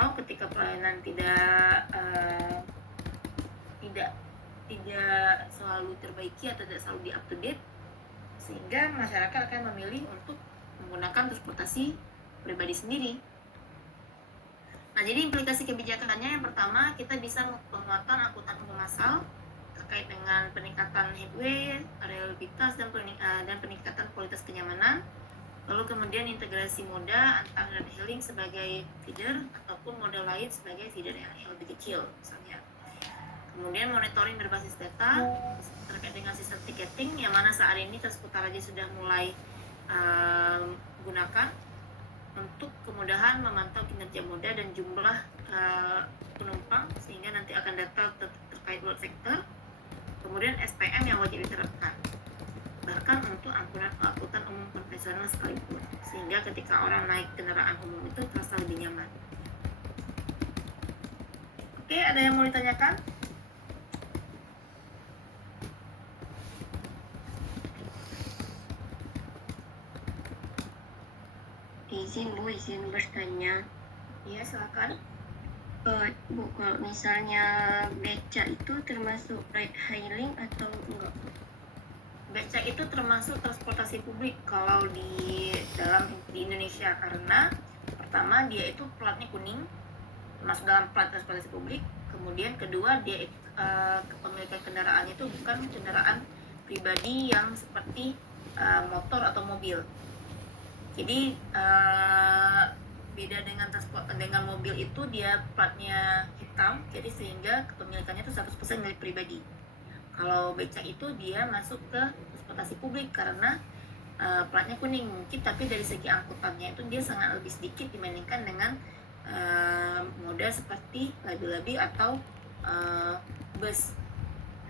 atau ketika pelayanan tidak selalu terbaiki atau tidak selalu up to date, sehingga masyarakat akan memilih untuk menggunakan transportasi pribadi sendiri. Nah, jadi implikasi kebijakannya yang pertama, kita bisa penguatan angkutan umum massal terkait dengan peningkatan headway, reliabilitas, dan peningkatan kualitas kenyamanan. Lalu kemudian integrasi moda antar dan hailing sebagai feeder ataupun moda lain sebagai feeder yang lebih kecil misalnya. Kemudian monitoring berbasis data terkait dengan sistem tiketing yang mana saat ini Transkutaraja sudah mulai gunakan untuk kemudahan memantau kinerja moda dan jumlah penumpang, sehingga nanti akan data terkait load factor. Kemudian SPM yang wajib diterapkan, bahkan untuk angkutan umum konvensional sekalipun, sehingga ketika orang naik kendaraan umum itu terasa lebih nyaman. Oke, ada yang mau ditanyakan? Izin bertanya. Iya, silakan. Bu, kalau misalnya beca itu termasuk ride hailing atau enggak? Beca itu termasuk transportasi publik kalau di Indonesia, karena pertama dia itu platnya kuning, masuk dalam plat transportasi publik. Kemudian kedua, dia kepemilikan kendaraannya itu bukan kendaraan pribadi yang seperti motor atau mobil. Jadi beda dengan mobil itu dia platnya hitam, jadi sehingga kepemilikannya itu 100% milik pribadi. Kalau beca itu dia masuk ke transportasi publik karena platnya kuning mungkin, tapi dari segi angkutannya itu dia sangat lebih sedikit dibandingkan dengan moda seperti labi-labi atau bus.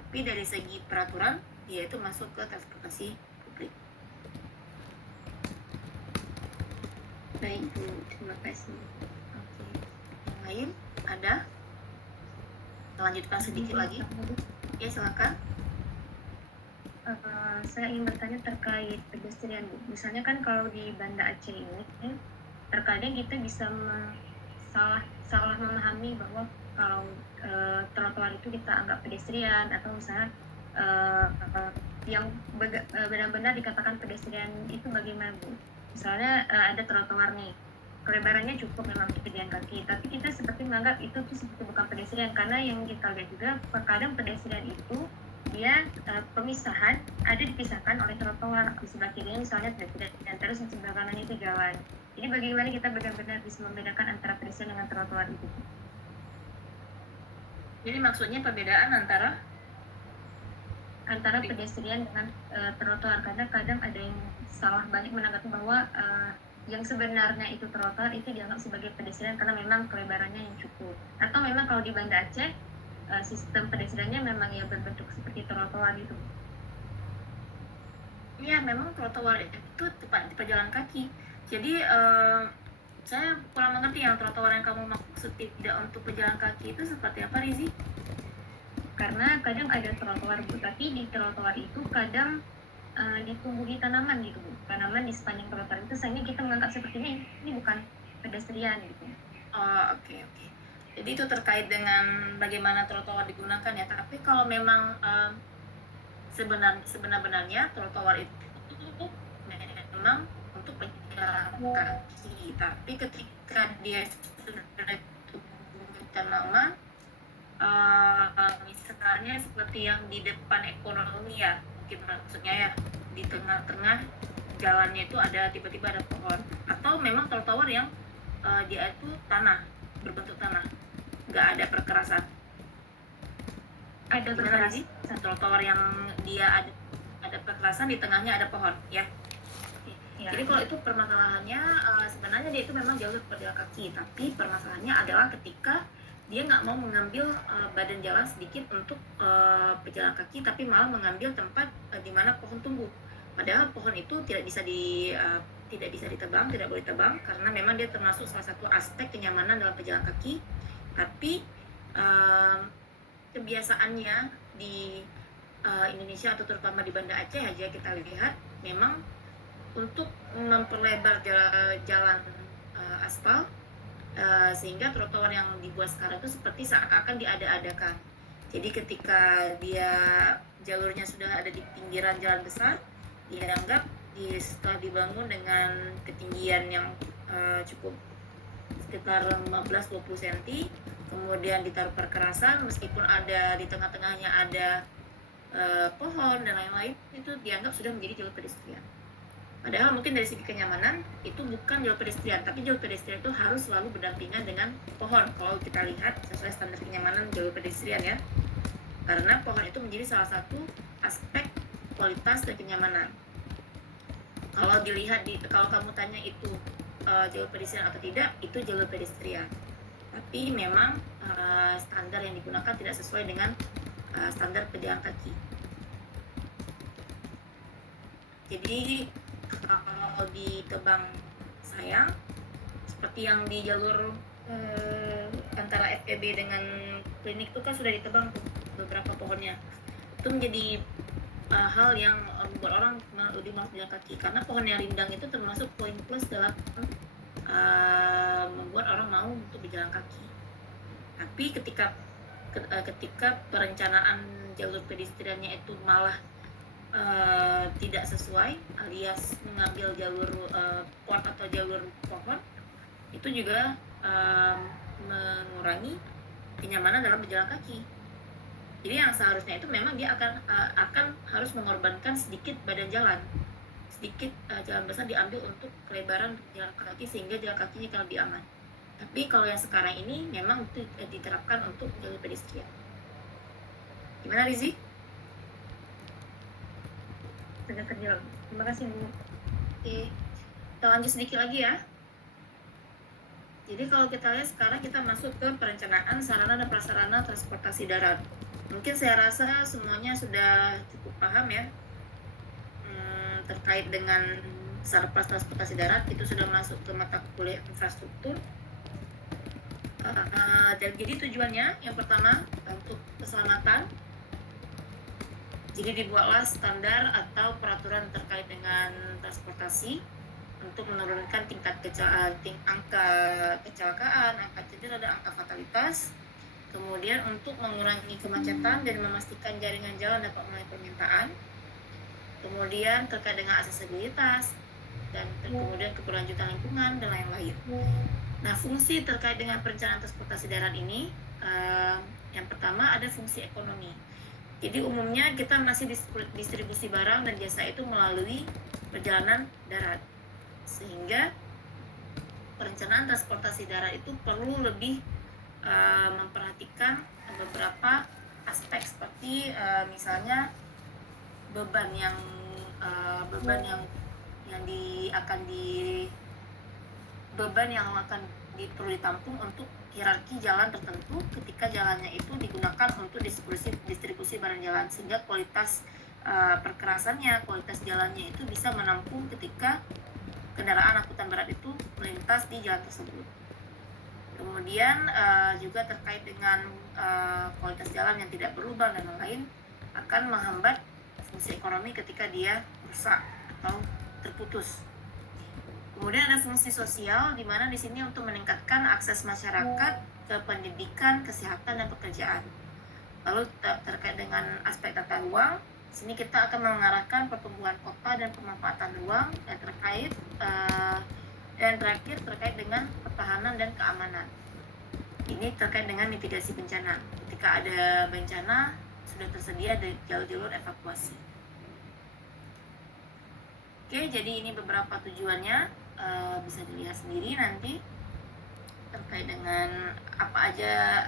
Tapi dari segi peraturan dia itu masuk ke transportasi publik. Baik, Bu. Terima kasih. Oke. Yang lain ada? Lanjutkan sedikit lagi. Ya, silakan. Saya ingin bertanya terkait pedestrian, Bu. Misalnya kan kalau di Banda Aceh ini, terkadang kita bisa salah memahami bahwa kalau trotoar itu kita anggap pedestrian, atau misalnya yang benar-benar dikatakan pedestrian itu bagaimana, Bu? Misalnya ada trotoar nih, kelebarannya cukup memang untuk pejalan kaki, tapi kita seperti menganggap itu tuh seperti bukan pedestrian, karena yang kita lihat juga terkadang pedestrian itu dia pemisahan ada dipisahkan oleh trotoar, di sebelah kirinya misalnya pedestrian dan terus di sebelah kanannya itu jalan. Jadi bagaimana kita benar-benar bisa membedakan antara pedestrian dengan trotoar itu? Jadi maksudnya perbedaan antara pedestrian dengan trotoar, karena kadang ada yang salah banyak menanggapi bahwa yang sebenarnya itu trotoar itu dianggap sebagai pedestrian karena memang kelebarannya yang cukup, atau memang kalau di Banda Aceh sistem pedestriannya memang ya berbentuk seperti trotoar itu. Iya, memang trotoar itu tepat di pejalan kaki. Jadi saya kurang mengerti yang trotoar yang kamu maksud tidak untuk pejalan kaki itu seperti apa, Rizi? Karena kadang ada trotoar Bu, tapi di trotoar itu kadang ditumbuhi tanaman gitu Bu. Tanaman di sepanjang trotoar itu sehingga kita menganggap sepertinya ini bukan pedestrian gitu. Oh, oke. Jadi itu terkait dengan bagaimana trotoar digunakan ya. Tapi kalau memang sebenarnya trotoar itu memang untuk pejalan kaki. Tapi ketika dia sudah ditumbuhi tanaman, misalnya seperti yang di depan ekonomi ya, mungkin maksudnya ya, di tengah-tengah jalannya itu ada tiba-tiba ada pohon, atau memang trotoar yang dia itu tanah, berbentuk tanah, nggak ada perkerasan. Ada perkerasan. Trotoar yang dia ada perkerasan, di tengahnya ada pohon ya. Jadi kalau itu permasalahannya sebenarnya dia itu memang jauh dari pejalan kaki, tapi permasalahannya adalah ketika dia nggak mau mengambil badan jalan sedikit untuk pejalan kaki, tapi malah mengambil tempat di mana pohon tumbuh. Padahal pohon itu tidak bisa ditebang, tidak boleh tebang, karena memang dia termasuk salah satu aspek kenyamanan dalam pejalan kaki. Tapi kebiasaannya di Indonesia atau terutama di Banda Aceh aja kita lihat memang untuk memperlebar jalan aspal, sehingga trotoar yang dibuat sekarang itu seperti seakan-akan diada-adakan. Jadi ketika dia jalurnya sudah ada di pinggiran jalan besar, dianggap setelah dibangun dengan ketinggian yang cukup sekitar 15-20 cm, kemudian ditaruh perkerasan, meskipun ada di tengah-tengahnya ada pohon dan lain-lain, itu dianggap sudah menjadi jalur pedestrian. Padahal mungkin dari segi kenyamanan itu bukan jalur pedestrian, tapi jalur pedestrian itu harus selalu berdampingan dengan pohon kalau kita lihat sesuai standar kenyamanan jalur pedestrian ya. Karena pohon itu menjadi salah satu aspek kualitas dan kenyamanan. Kalau dilihat kalau kamu tanya itu jalur pedestrian atau tidak, itu jalur pedestrian. Tapi memang standar yang digunakan tidak sesuai dengan standar pejalan kaki. Jadi kalau di Kebang Sayang, seperti yang di jalur antara FEB dengan klinik itu kan sudah ditebang tuh beberapa pohonnya. Itu menjadi hal yang membuat orang lebih malas jalan kaki, karena pohon yang rindang itu termasuk poin plus dalam membuat orang mau untuk berjalan kaki. Tapi ketika perencanaan jalur pedestriannya itu malah tidak sesuai, alias mengambil jalur pot atau jalur pohon, itu juga mengurangi kenyamanan dalam berjalan kaki. Jadi yang seharusnya itu memang dia akan harus mengorbankan sedikit badan jalan, sedikit jalan besar diambil untuk kelebaran jalan kaki sehingga jalan kakinya akan lebih aman. Tapi kalau yang sekarang ini memang itu diterapkan untuk jalur pedestrian. Gimana Rizi? Sudah terjawab. Terima kasih Bu. Oke, kita lanjut sedikit lagi ya. Jadi kalau kita lihat sekarang kita masuk ke perencanaan sarana dan prasarana transportasi darat. Mungkin saya rasa semuanya sudah cukup paham ya terkait dengan sarana transportasi darat, itu sudah masuk ke mata kuliah infrastruktur. Jadi tujuannya yang pertama untuk keselamatan. Jadi dibuatlah standar atau peraturan terkait dengan transportasi untuk menurunkan tingkat angka kecelakaan, angka cedera, dan angka fatalitas. Kemudian untuk mengurangi kemacetan dan memastikan jaringan jalan dapat memenuhi permintaan. Kemudian terkait dengan aksesibilitas, dan kemudian keberlanjutan lingkungan dan lain-lain. Nah, fungsi terkait dengan perencanaan transportasi darat ini, yang pertama ada fungsi ekonomi. Jadi umumnya kita masih distribusi barang dan jasa itu melalui perjalanan darat, sehingga perencanaan transportasi darat itu perlu lebih memperhatikan beberapa aspek seperti misalnya beban yang perlu ditampung untuk hierarki jalan tertentu ketika jalannya itu digunakan untuk distribusi barang jalan, sehingga kualitas perkerasannya, kualitas jalannya itu bisa menampung ketika kendaraan angkutan berat itu melintas di jalan tersebut. Kemudian juga terkait dengan kualitas jalan yang tidak berlubang dan lain-lain akan menghambat fungsi ekonomi ketika dia rusak atau terputus. Kemudian ada fungsi sosial, di mana di sini untuk meningkatkan akses masyarakat ke pendidikan, kesehatan, dan pekerjaan. Lalu terkait dengan aspek tata ruang, di sini kita akan mengarahkan pertumbuhan kota dan pemanfaatan ruang yang terkait dan terakhir terkait dengan pertahanan dan keamanan. Ini terkait dengan mitigasi bencana. Ketika ada bencana, sudah tersedia jalur-jalur evakuasi. Oke, jadi ini beberapa tujuannya, bisa dilihat sendiri nanti terkait dengan apa aja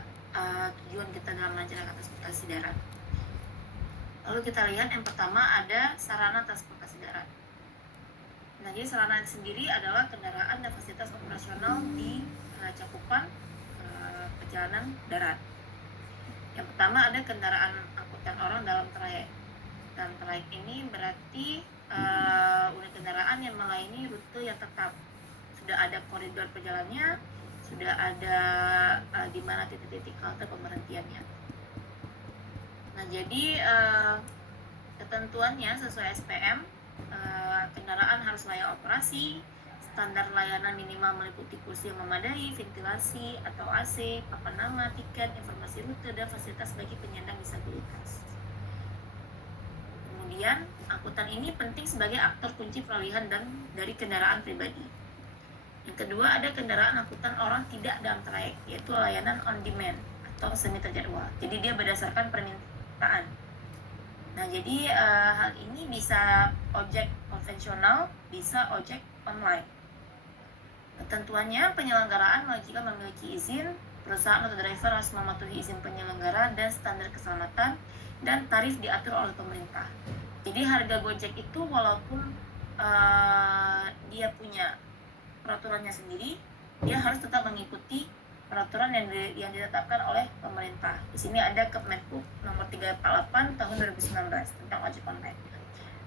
tujuan kita dalam merencanakan transportasi darat. Lalu kita lihat yang pertama ada sarana transportasi darat. Nah, jadi sarana sendiri adalah kendaraan dan fasilitas operasional di cakupan perjalanan darat. Yang pertama ada kendaraan angkutan orang dalam trayek. Dan trayek ini berarti unit kendaraan yang melayani rute yang tetap. Sudah ada koridor perjalanannya, sudah ada di mana titik-titik halte pemberhentiannya. Nah, jadi ketentuannya sesuai SPM, kendaraan harus layak operasi, standar layanan minimal meliputi kursi yang memadai, ventilasi atau AC, papan nama, tiket, informasi rute, dan fasilitas bagi penyandang disabilitas. Kemudian, angkutan ini penting sebagai aktor kunci peralihan dan dari kendaraan pribadi. Yang kedua, ada kendaraan angkutan orang tidak dalam trayek, yaitu layanan on demand atau semi terjadwal. Jadi dia berdasarkan permintaan. Nah, jadi hal ini bisa ojek konvensional, bisa ojek online. Ketentuannya, penyelenggaraan jika memiliki izin, perusahaan atau driver harus mematuhi izin penyelenggara dan standar keselamatan, dan tarif diatur oleh pemerintah. Jadi harga Gojek itu walaupun dia punya peraturannya sendiri, dia harus tetap mengikuti peraturan yang ditetapkan oleh pemerintah. Di sini ada Kemenhub nomor 348 tahun 2019 tentang ojek online.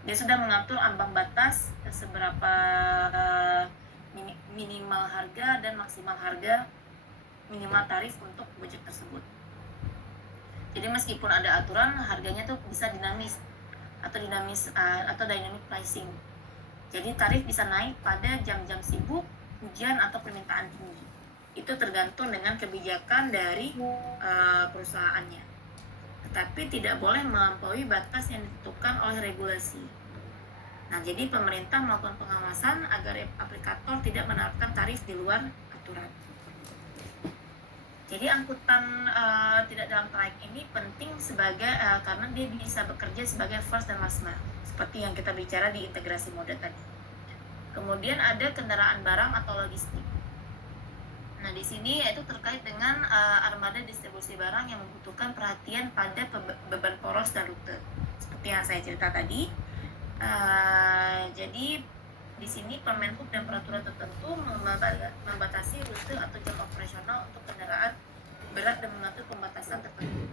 Dia sudah mengatur ambang batas seberapa minimal harga dan maksimal harga minimal tarif untuk Gojek tersebut. Jadi meskipun ada aturan, harganya tuh bisa dinamis atau dynamic pricing. Jadi tarif bisa naik pada jam-jam sibuk, hujan atau permintaan tinggi. Itu tergantung dengan kebijakan dari perusahaannya. Tetapi tidak boleh melampaui batas yang ditentukan oleh regulasi. Nah, jadi pemerintah melakukan pengawasan agar aplikator tidak menerapkan tarif di luar aturan. Jadi angkutan tidak dalam trayek ini penting sebagai karena dia bisa bekerja sebagai first dan last mile, seperti yang kita bicara di integrasi moda tadi. Kemudian ada kendaraan barang atau logistik. Nah, di sini yaitu terkait dengan armada distribusi barang yang membutuhkan perhatian pada beban poros dan rute, seperti yang saya cerita tadi. Jadi di sini Permenhub dan peraturan tertentu membatasi rute atau jam operasional untuk kendaraan berat dan mengatur pembatasan tertentu.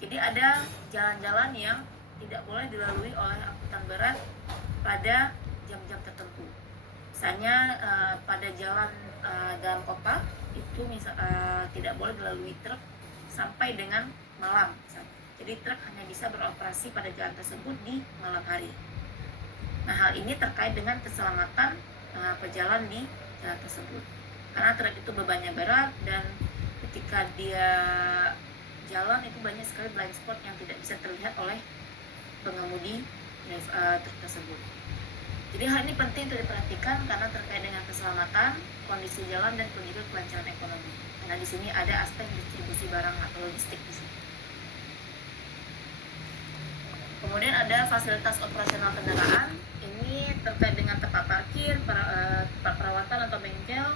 Jadi ada jalan-jalan yang tidak boleh dilalui oleh angkutan berat pada jam-jam tertentu. Misalnya pada jalan dalam kota itu tidak boleh dilalui truk sampai dengan malam misalnya. Jadi truk hanya bisa beroperasi pada jalan tersebut di malam hari. Nah, hal ini terkait dengan keselamatan pejalan di jalan tersebut. Karena truk itu bebannya berat dan ketika dia jalan itu banyak sekali blind spot yang tidak bisa terlihat oleh pengemudi truk tersebut. Jadi hal ini penting untuk diperhatikan karena terkait dengan keselamatan, kondisi jalan, dan juga kelancaran ekonomi. Karena di sini ada aspek distribusi barang atau logistik di sini. Kemudian ada fasilitas operasional kendaraan. Ini terkait dengan tempat parkir, tempat perawatan atau bengkel,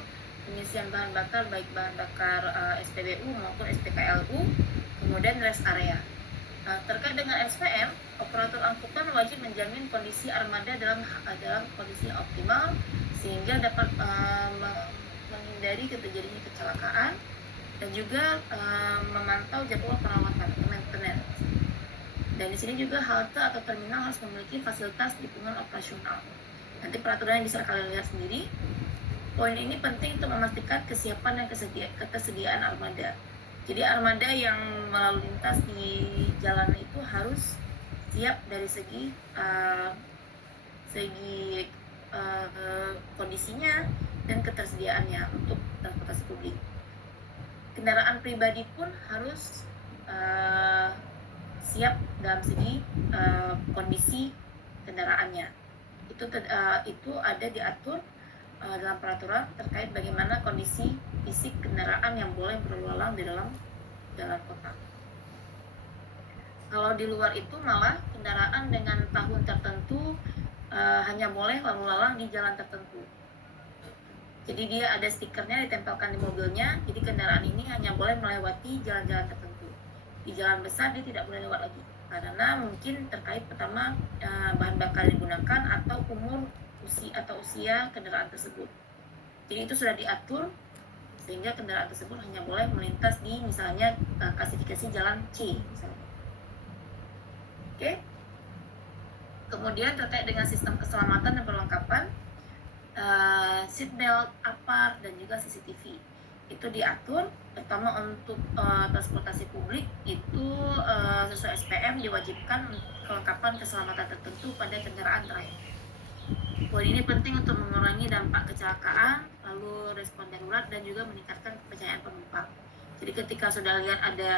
pengisian bahan bakar baik bahan bakar SPBU maupun SPKLU, kemudian rest area. Terkait dengan SPM, operator angkutan wajib menjamin kondisi armada dalam kondisi optimal sehingga dapat menghindari terjadinya kecelakaan dan juga memantau jadwal perawatan atau maintenance. Dan di sini juga halte atau terminal harus memiliki fasilitas dukungan operasional. Nanti peraturannya bisa kalian lihat sendiri. Poin ini penting untuk memastikan kesiapan dan ketersediaan armada. Jadi armada yang melalui lintas di jalan itu harus siap dari segi kondisinya dan ketersediaannya untuk transportasi publik. Kendaraan pribadi pun harus siap dalam segi kondisi kendaraannya. Itu ada diatur dalam peraturan terkait bagaimana kondisi fisik kendaraan yang boleh berlalu lalang di dalam jalan kota. Kalau di luar itu malah kendaraan dengan tahun tertentu hanya boleh lalu lalang di jalan tertentu. Jadi dia ada stikernya ditempelkan di mobilnya, jadi kendaraan ini hanya boleh melewati jalan-jalan tertentu. Di jalan besar dia tidak boleh lewat lagi, karena mungkin terkait pertama bahan bakar yang digunakan atau usia kendaraan tersebut. Jadi itu sudah diatur sehingga kendaraan tersebut hanya boleh melintas di misalnya klasifikasi jalan C misalnya. Oke. Kemudian terkait dengan sistem keselamatan dan perlengkapan, seatbelt, APAR, dan juga CCTV itu diatur. Pertama untuk transportasi publik itu sesuai SPM diwajibkan kelengkapan keselamatan tertentu pada kendaraan trail. Poin ini penting untuk mengurangi dampak kecelakaan, lalu respon darurat, dan juga meningkatkan kepercayaan penumpang. Jadi ketika sudah lihat ada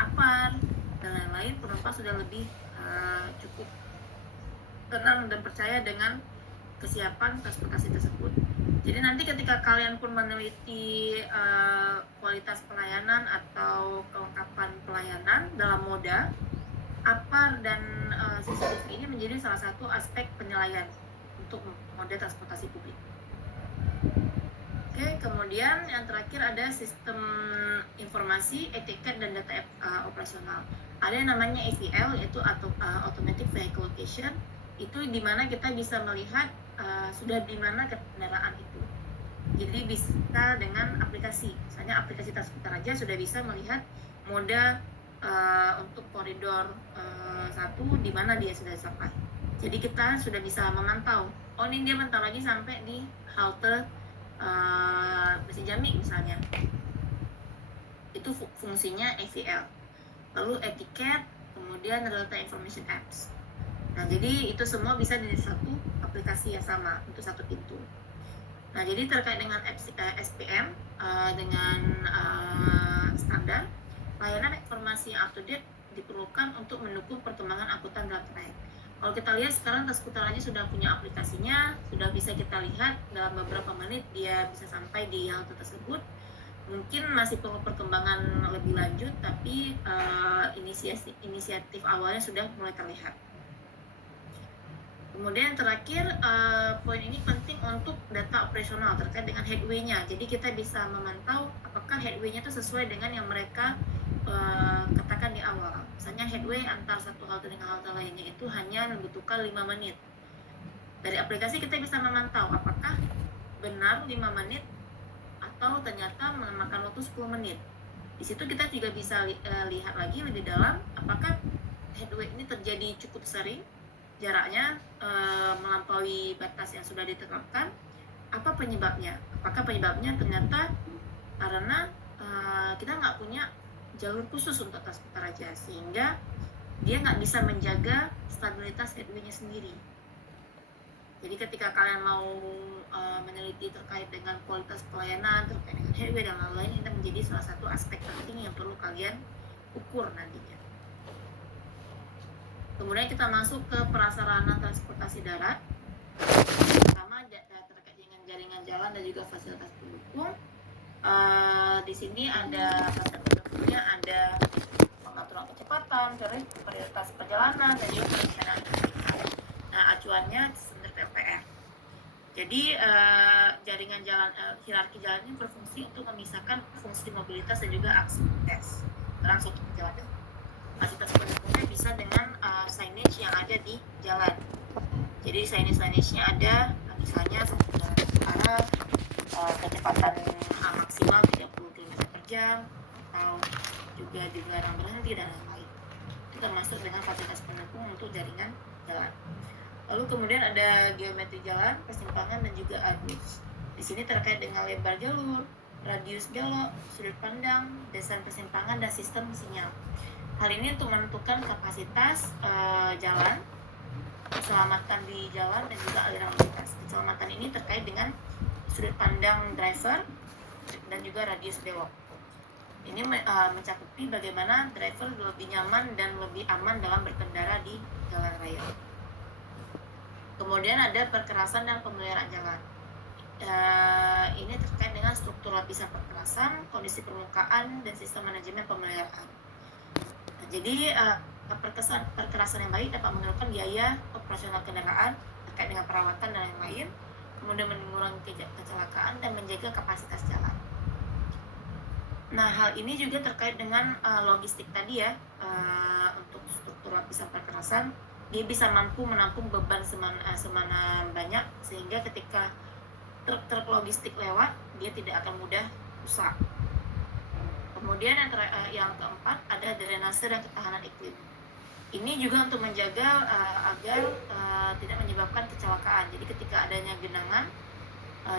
APAR dan lain-lain, penumpang sudah lebih cukup tenang dan percaya dengan kesiapan transportasi tersebut. Jadi nanti ketika kalian pun meneliti kualitas pelayanan atau kelengkapan pelayanan dalam moda, APAR dan CCTV ini menjadi salah satu aspek penilaian untuk moda transportasi publik. Oke, kemudian yang terakhir ada sistem informasi, etiket, dan data operasional. Ada yang namanya AVL, yaitu Automatic Vehicle Location. Itu dimana kita bisa melihat sudah di mana kendaraan itu. Jadi bisa dengan aplikasi, misalnya aplikasi Transkutha Raja sudah bisa melihat moda untuk koridor 1 di mana dia sudah sampai. Jadi kita sudah bisa memantau, oh ini dia bentar lagi sampai di halte Besi Jamik misalnya. Itu fungsinya AVL. Lalu etiket, kemudian real time information apps. Nah, jadi itu semua bisa di satu aplikasi yang sama untuk satu pintu. Nah, jadi terkait dengan SPM dengan standar, layanan informasi yang up to date diperlukan untuk mendukung perkembangan angkutan dalam trail. Kalau kita lihat sekarang Transkutha Raja sudah punya aplikasinya, sudah bisa kita lihat dalam beberapa menit dia bisa sampai di halte tersebut. Mungkin masih perlu perkembangan lebih lanjut, tapi inisiatif awalnya sudah mulai terlihat. Kemudian terakhir, poin ini penting untuk data operasional terkait dengan headway-nya. Jadi kita bisa memantau apakah headway-nya itu sesuai dengan yang mereka katakan di awal. Misalnya headway antar satu halte dengan halte lainnya itu hanya membutuhkan 5 menit. Dari aplikasi kita bisa memantau apakah benar 5 menit atau ternyata memakan waktu 10 menit. Di situ kita juga bisa lihat lagi lebih dalam apakah headway ini terjadi cukup sering, jaraknya melampaui batas yang sudah ditetapkan. Apa penyebabnya? Apakah penyebabnya ternyata karena kita nggak punya jalur khusus untuk Transkutha Raja, sehingga dia nggak bisa menjaga stabilitas headway-nya sendiri. Jadi ketika kalian mau meneliti terkait dengan kualitas pelayanan, terkait dengan headway dan lain-lain, ini menjadi salah satu aspek penting yang perlu kalian ukur nantinya. Kemudian kita masuk ke prasarana transportasi darat. jalan dan juga fasilitas pendukung. Di sini ada fasilitas-pendukungnya, ada pengaturan kecepatan, prioritas perjalanan, dan juga perencanaan. Nah, acuannya standar PPR. Jadi jaringan jalan, hierarki jalan ini berfungsi untuk memisahkan fungsi mobilitas dan juga akses dalam suatu perjalanan. Fasilitas pendukungnya bisa dengan signage yang ada di jalan. Jadi signage-nya ada, misalnya satu jalan arah, kecepatan maksimal 30 km/jam, atau juga dilarang berhenti dan lain-lain. Itu termasuk dengan fasilitas pendukung untuk jaringan jalan. Lalu kemudian ada geometri jalan, persimpangan, dan juga arus. Di sini terkait dengan lebar jalur, radius belok, sudut pandang, desain persimpangan, dan sistem sinyal. Hal ini untuk menentukan kapasitas jalan, keselamatan di jalan, dan juga aliran lintas. Keselamatan ini terkait dengan sudut pandang driver dan juga radius belok. Ini mencakupi bagaimana driver lebih nyaman dan lebih aman dalam berkendara di jalan raya. Kemudian ada perkerasan dan pemeliharaan jalan. Ini terkait dengan struktur lapisan perkerasan, kondisi permukaan, dan sistem manajemen pemeliharaan. Nah, jadi perkerasan yang baik dapat menurunkan biaya operasional kendaraan terkait dengan perawatan dan lain-lain, kemudian mengurangi kecelakaan dan menjaga kapasitas jalan. Nah, hal ini juga terkait dengan logistik tadi ya, untuk struktur lapisan perkerasan. Dia bisa mampu menampung beban semana banyak, sehingga ketika truk logistik lewat, dia tidak akan mudah rusak. Kemudian yang keempat ada drainase dan ketahanan iklim. Ini juga untuk menjaga agar tidak menyebabkan kecelakaan. Jadi ketika adanya genangan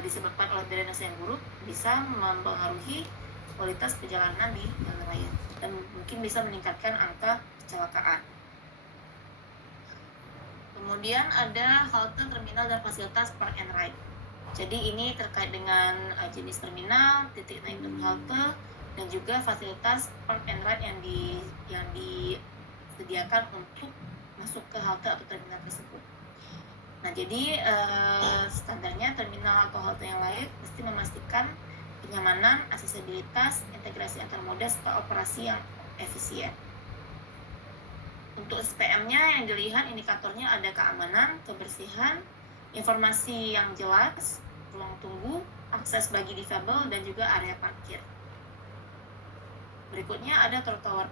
disebabkan oleh drainase yang buruk, bisa mempengaruhi kualitas perjalanan di jalan raya dan mungkin bisa meningkatkan angka kecelakaan. Kemudian ada halte, terminal, dan fasilitas park and ride. Jadi ini terkait dengan jenis terminal, titik naik dan halte, dan juga fasilitas park and ride yang disediakan untuk masuk ke halte atau terminal tersebut. Nah, jadi standarnya terminal atau halte yang layak mesti memastikan kenyamanan, aksesibilitas, integrasi antar moda, serta operasi yang efisien. Untuk SPM-nya yang dilihat indikatornya ada keamanan, kebersihan, informasi yang jelas, ruang tunggu, akses bagi difabel, dan juga area parkir. Berikutnya ada trotoar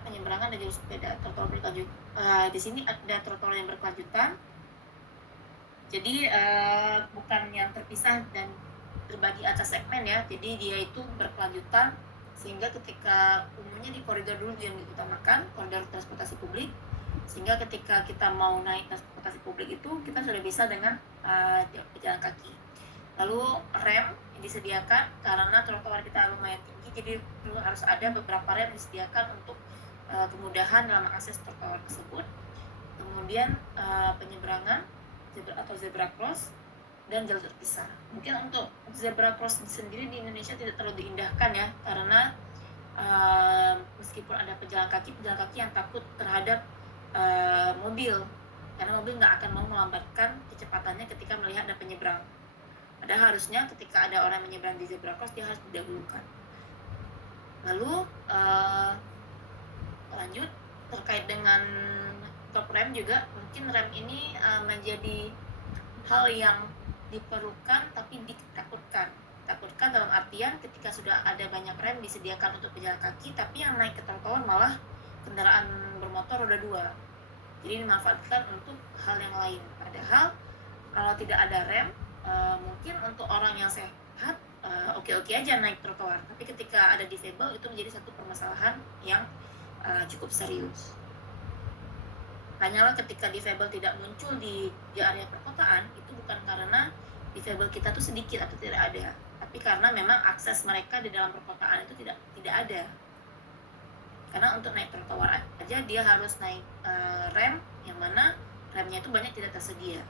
penyeberangan dan jalur sepeda. Trotoar berkelanjutan. Di sini ada trotoar yang berkelanjutan. Jadi bukan yang terpisah dan terbagi atas segmen ya. Jadi dia itu berkelanjutan, sehingga ketika umumnya di koridor dulu yang diutamakan, koridor transportasi publik, sehingga ketika kita mau naik transportasi publik itu kita sudah bisa dengan pejalan kaki. Lalu rem yang disediakan karena trotoar kita lumayan tinggi, jadi harus ada beberapa rem disediakan untuk kemudahan dalam akses trotoar tersebut. Kemudian penyeberangan atau zebra cross dan jalur terpisah. Mungkin untuk zebra cross sendiri di Indonesia tidak terlalu diindahkan ya, karena meskipun ada pejalan kaki yang takut terhadap mobil, karena mobil nggak akan mau melambatkan kecepatannya ketika melihat ada penyeberang. Padahal harusnya ketika ada orang menyeberang di zebra cross dia harus didahulukan. Lalu lanjut terkait dengan top rem juga, mungkin rem ini menjadi hal yang diperlukan tapi ditakutkan dalam artian ketika sudah ada banyak rem disediakan untuk pejalan kaki, tapi yang naik ke trotoar malah kendaraan bermotor roda 2, jadi dimanfaatkan untuk hal yang lain. Padahal kalau tidak ada rem, mungkin untuk orang yang sehat oke-oke aja naik trotoar, tapi ketika ada disable itu menjadi satu permasalahan yang cukup serius. Hanyalah ketika disable tidak muncul di area perkotaan, itu bukan karena disable kita tuh sedikit atau tidak ada, tapi karena memang akses mereka di dalam perkotaan itu tidak ada. Karena untuk naik trotoar aja dia harus naik rem, yang mana remnya itu banyak tidak tersedia.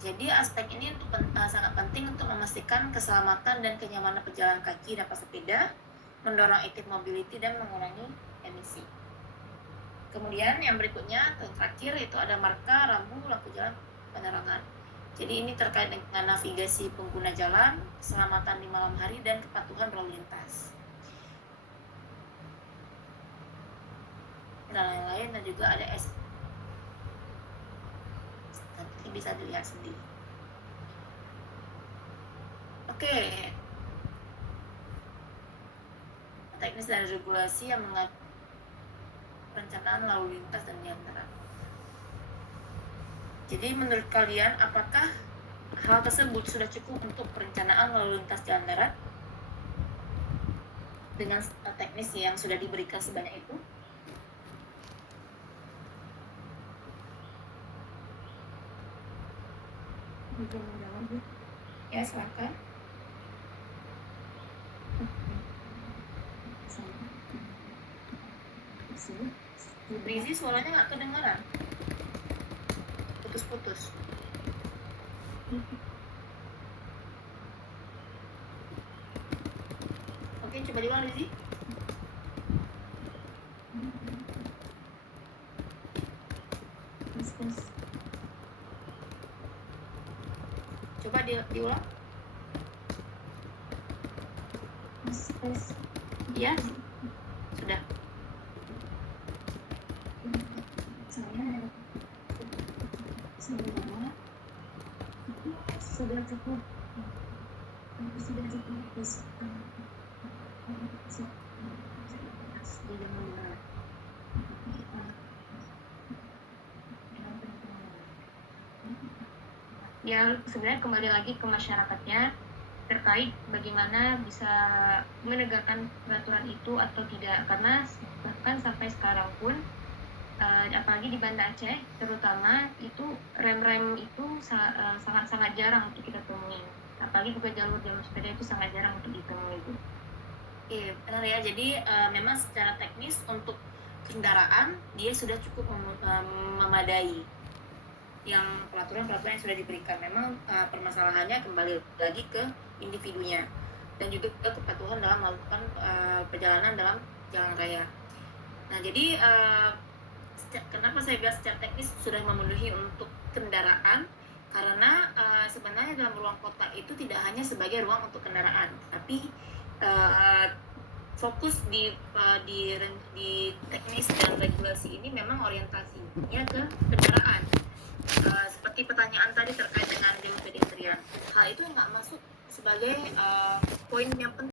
Jadi aspek ini sangat penting untuk memastikan keselamatan dan kenyamanan pejalan kaki dan pesepeda, mendorong active mobility dan mengurangi emisi. Kemudian yang berikutnya terakhir itu ada marka, rambu, lampu jalan, penerangan. Jadi ini terkait dengan navigasi pengguna jalan, keselamatan di malam hari, dan kepatuhan berlalu lintas. Dan lain-lain, dan juga ada nanti bisa dilihat sendiri. Oke. Teknis dan regulasi yang mengatur perencanaan lalu lintas dan jalan darat. Jadi menurut kalian apakah hal tersebut sudah cukup untuk perencanaan lalu lintas jalan darat dengan teknis yang sudah diberikan sebanyak itu? Ya, silakan. Brizi, suaranya nggak kedengaran, putus-putus. Oke, coba diulang, Brizi. Coba diulang. Iya, sudah. Sudah cukup. Ya, sebenarnya kembali lagi ke masyarakatnya terkait bagaimana bisa menegakkan peraturan itu atau tidak, karena bahkan sampai sekarang pun apalagi di Banda Aceh terutama itu rem-rem itu sangat-sangat jarang untuk kita temui, apalagi juga jalur-jalur sepeda itu sangat jarang untuk ditemui itu. Iya, benar ya. Jadi memang secara teknis untuk kendaraan dia sudah cukup memadai yang peraturan-peraturan yang sudah diberikan. Memang permasalahannya kembali lagi ke individunya dan juga ke kepatuhan dalam melakukan perjalanan dalam jalan raya. Nah, jadi kenapa saya bilang secara teknis sudah memenuhi untuk kendaraan? Karena sebenarnya dalam ruang kota itu tidak hanya sebagai ruang untuk kendaraan, tapi fokus di teknis dan regulasi ini memang orientasinya ke kendaraan. Seperti pertanyaan tadi terkait dengan jalur pedestrian, hal itu nggak masuk sebagai poin yang penting.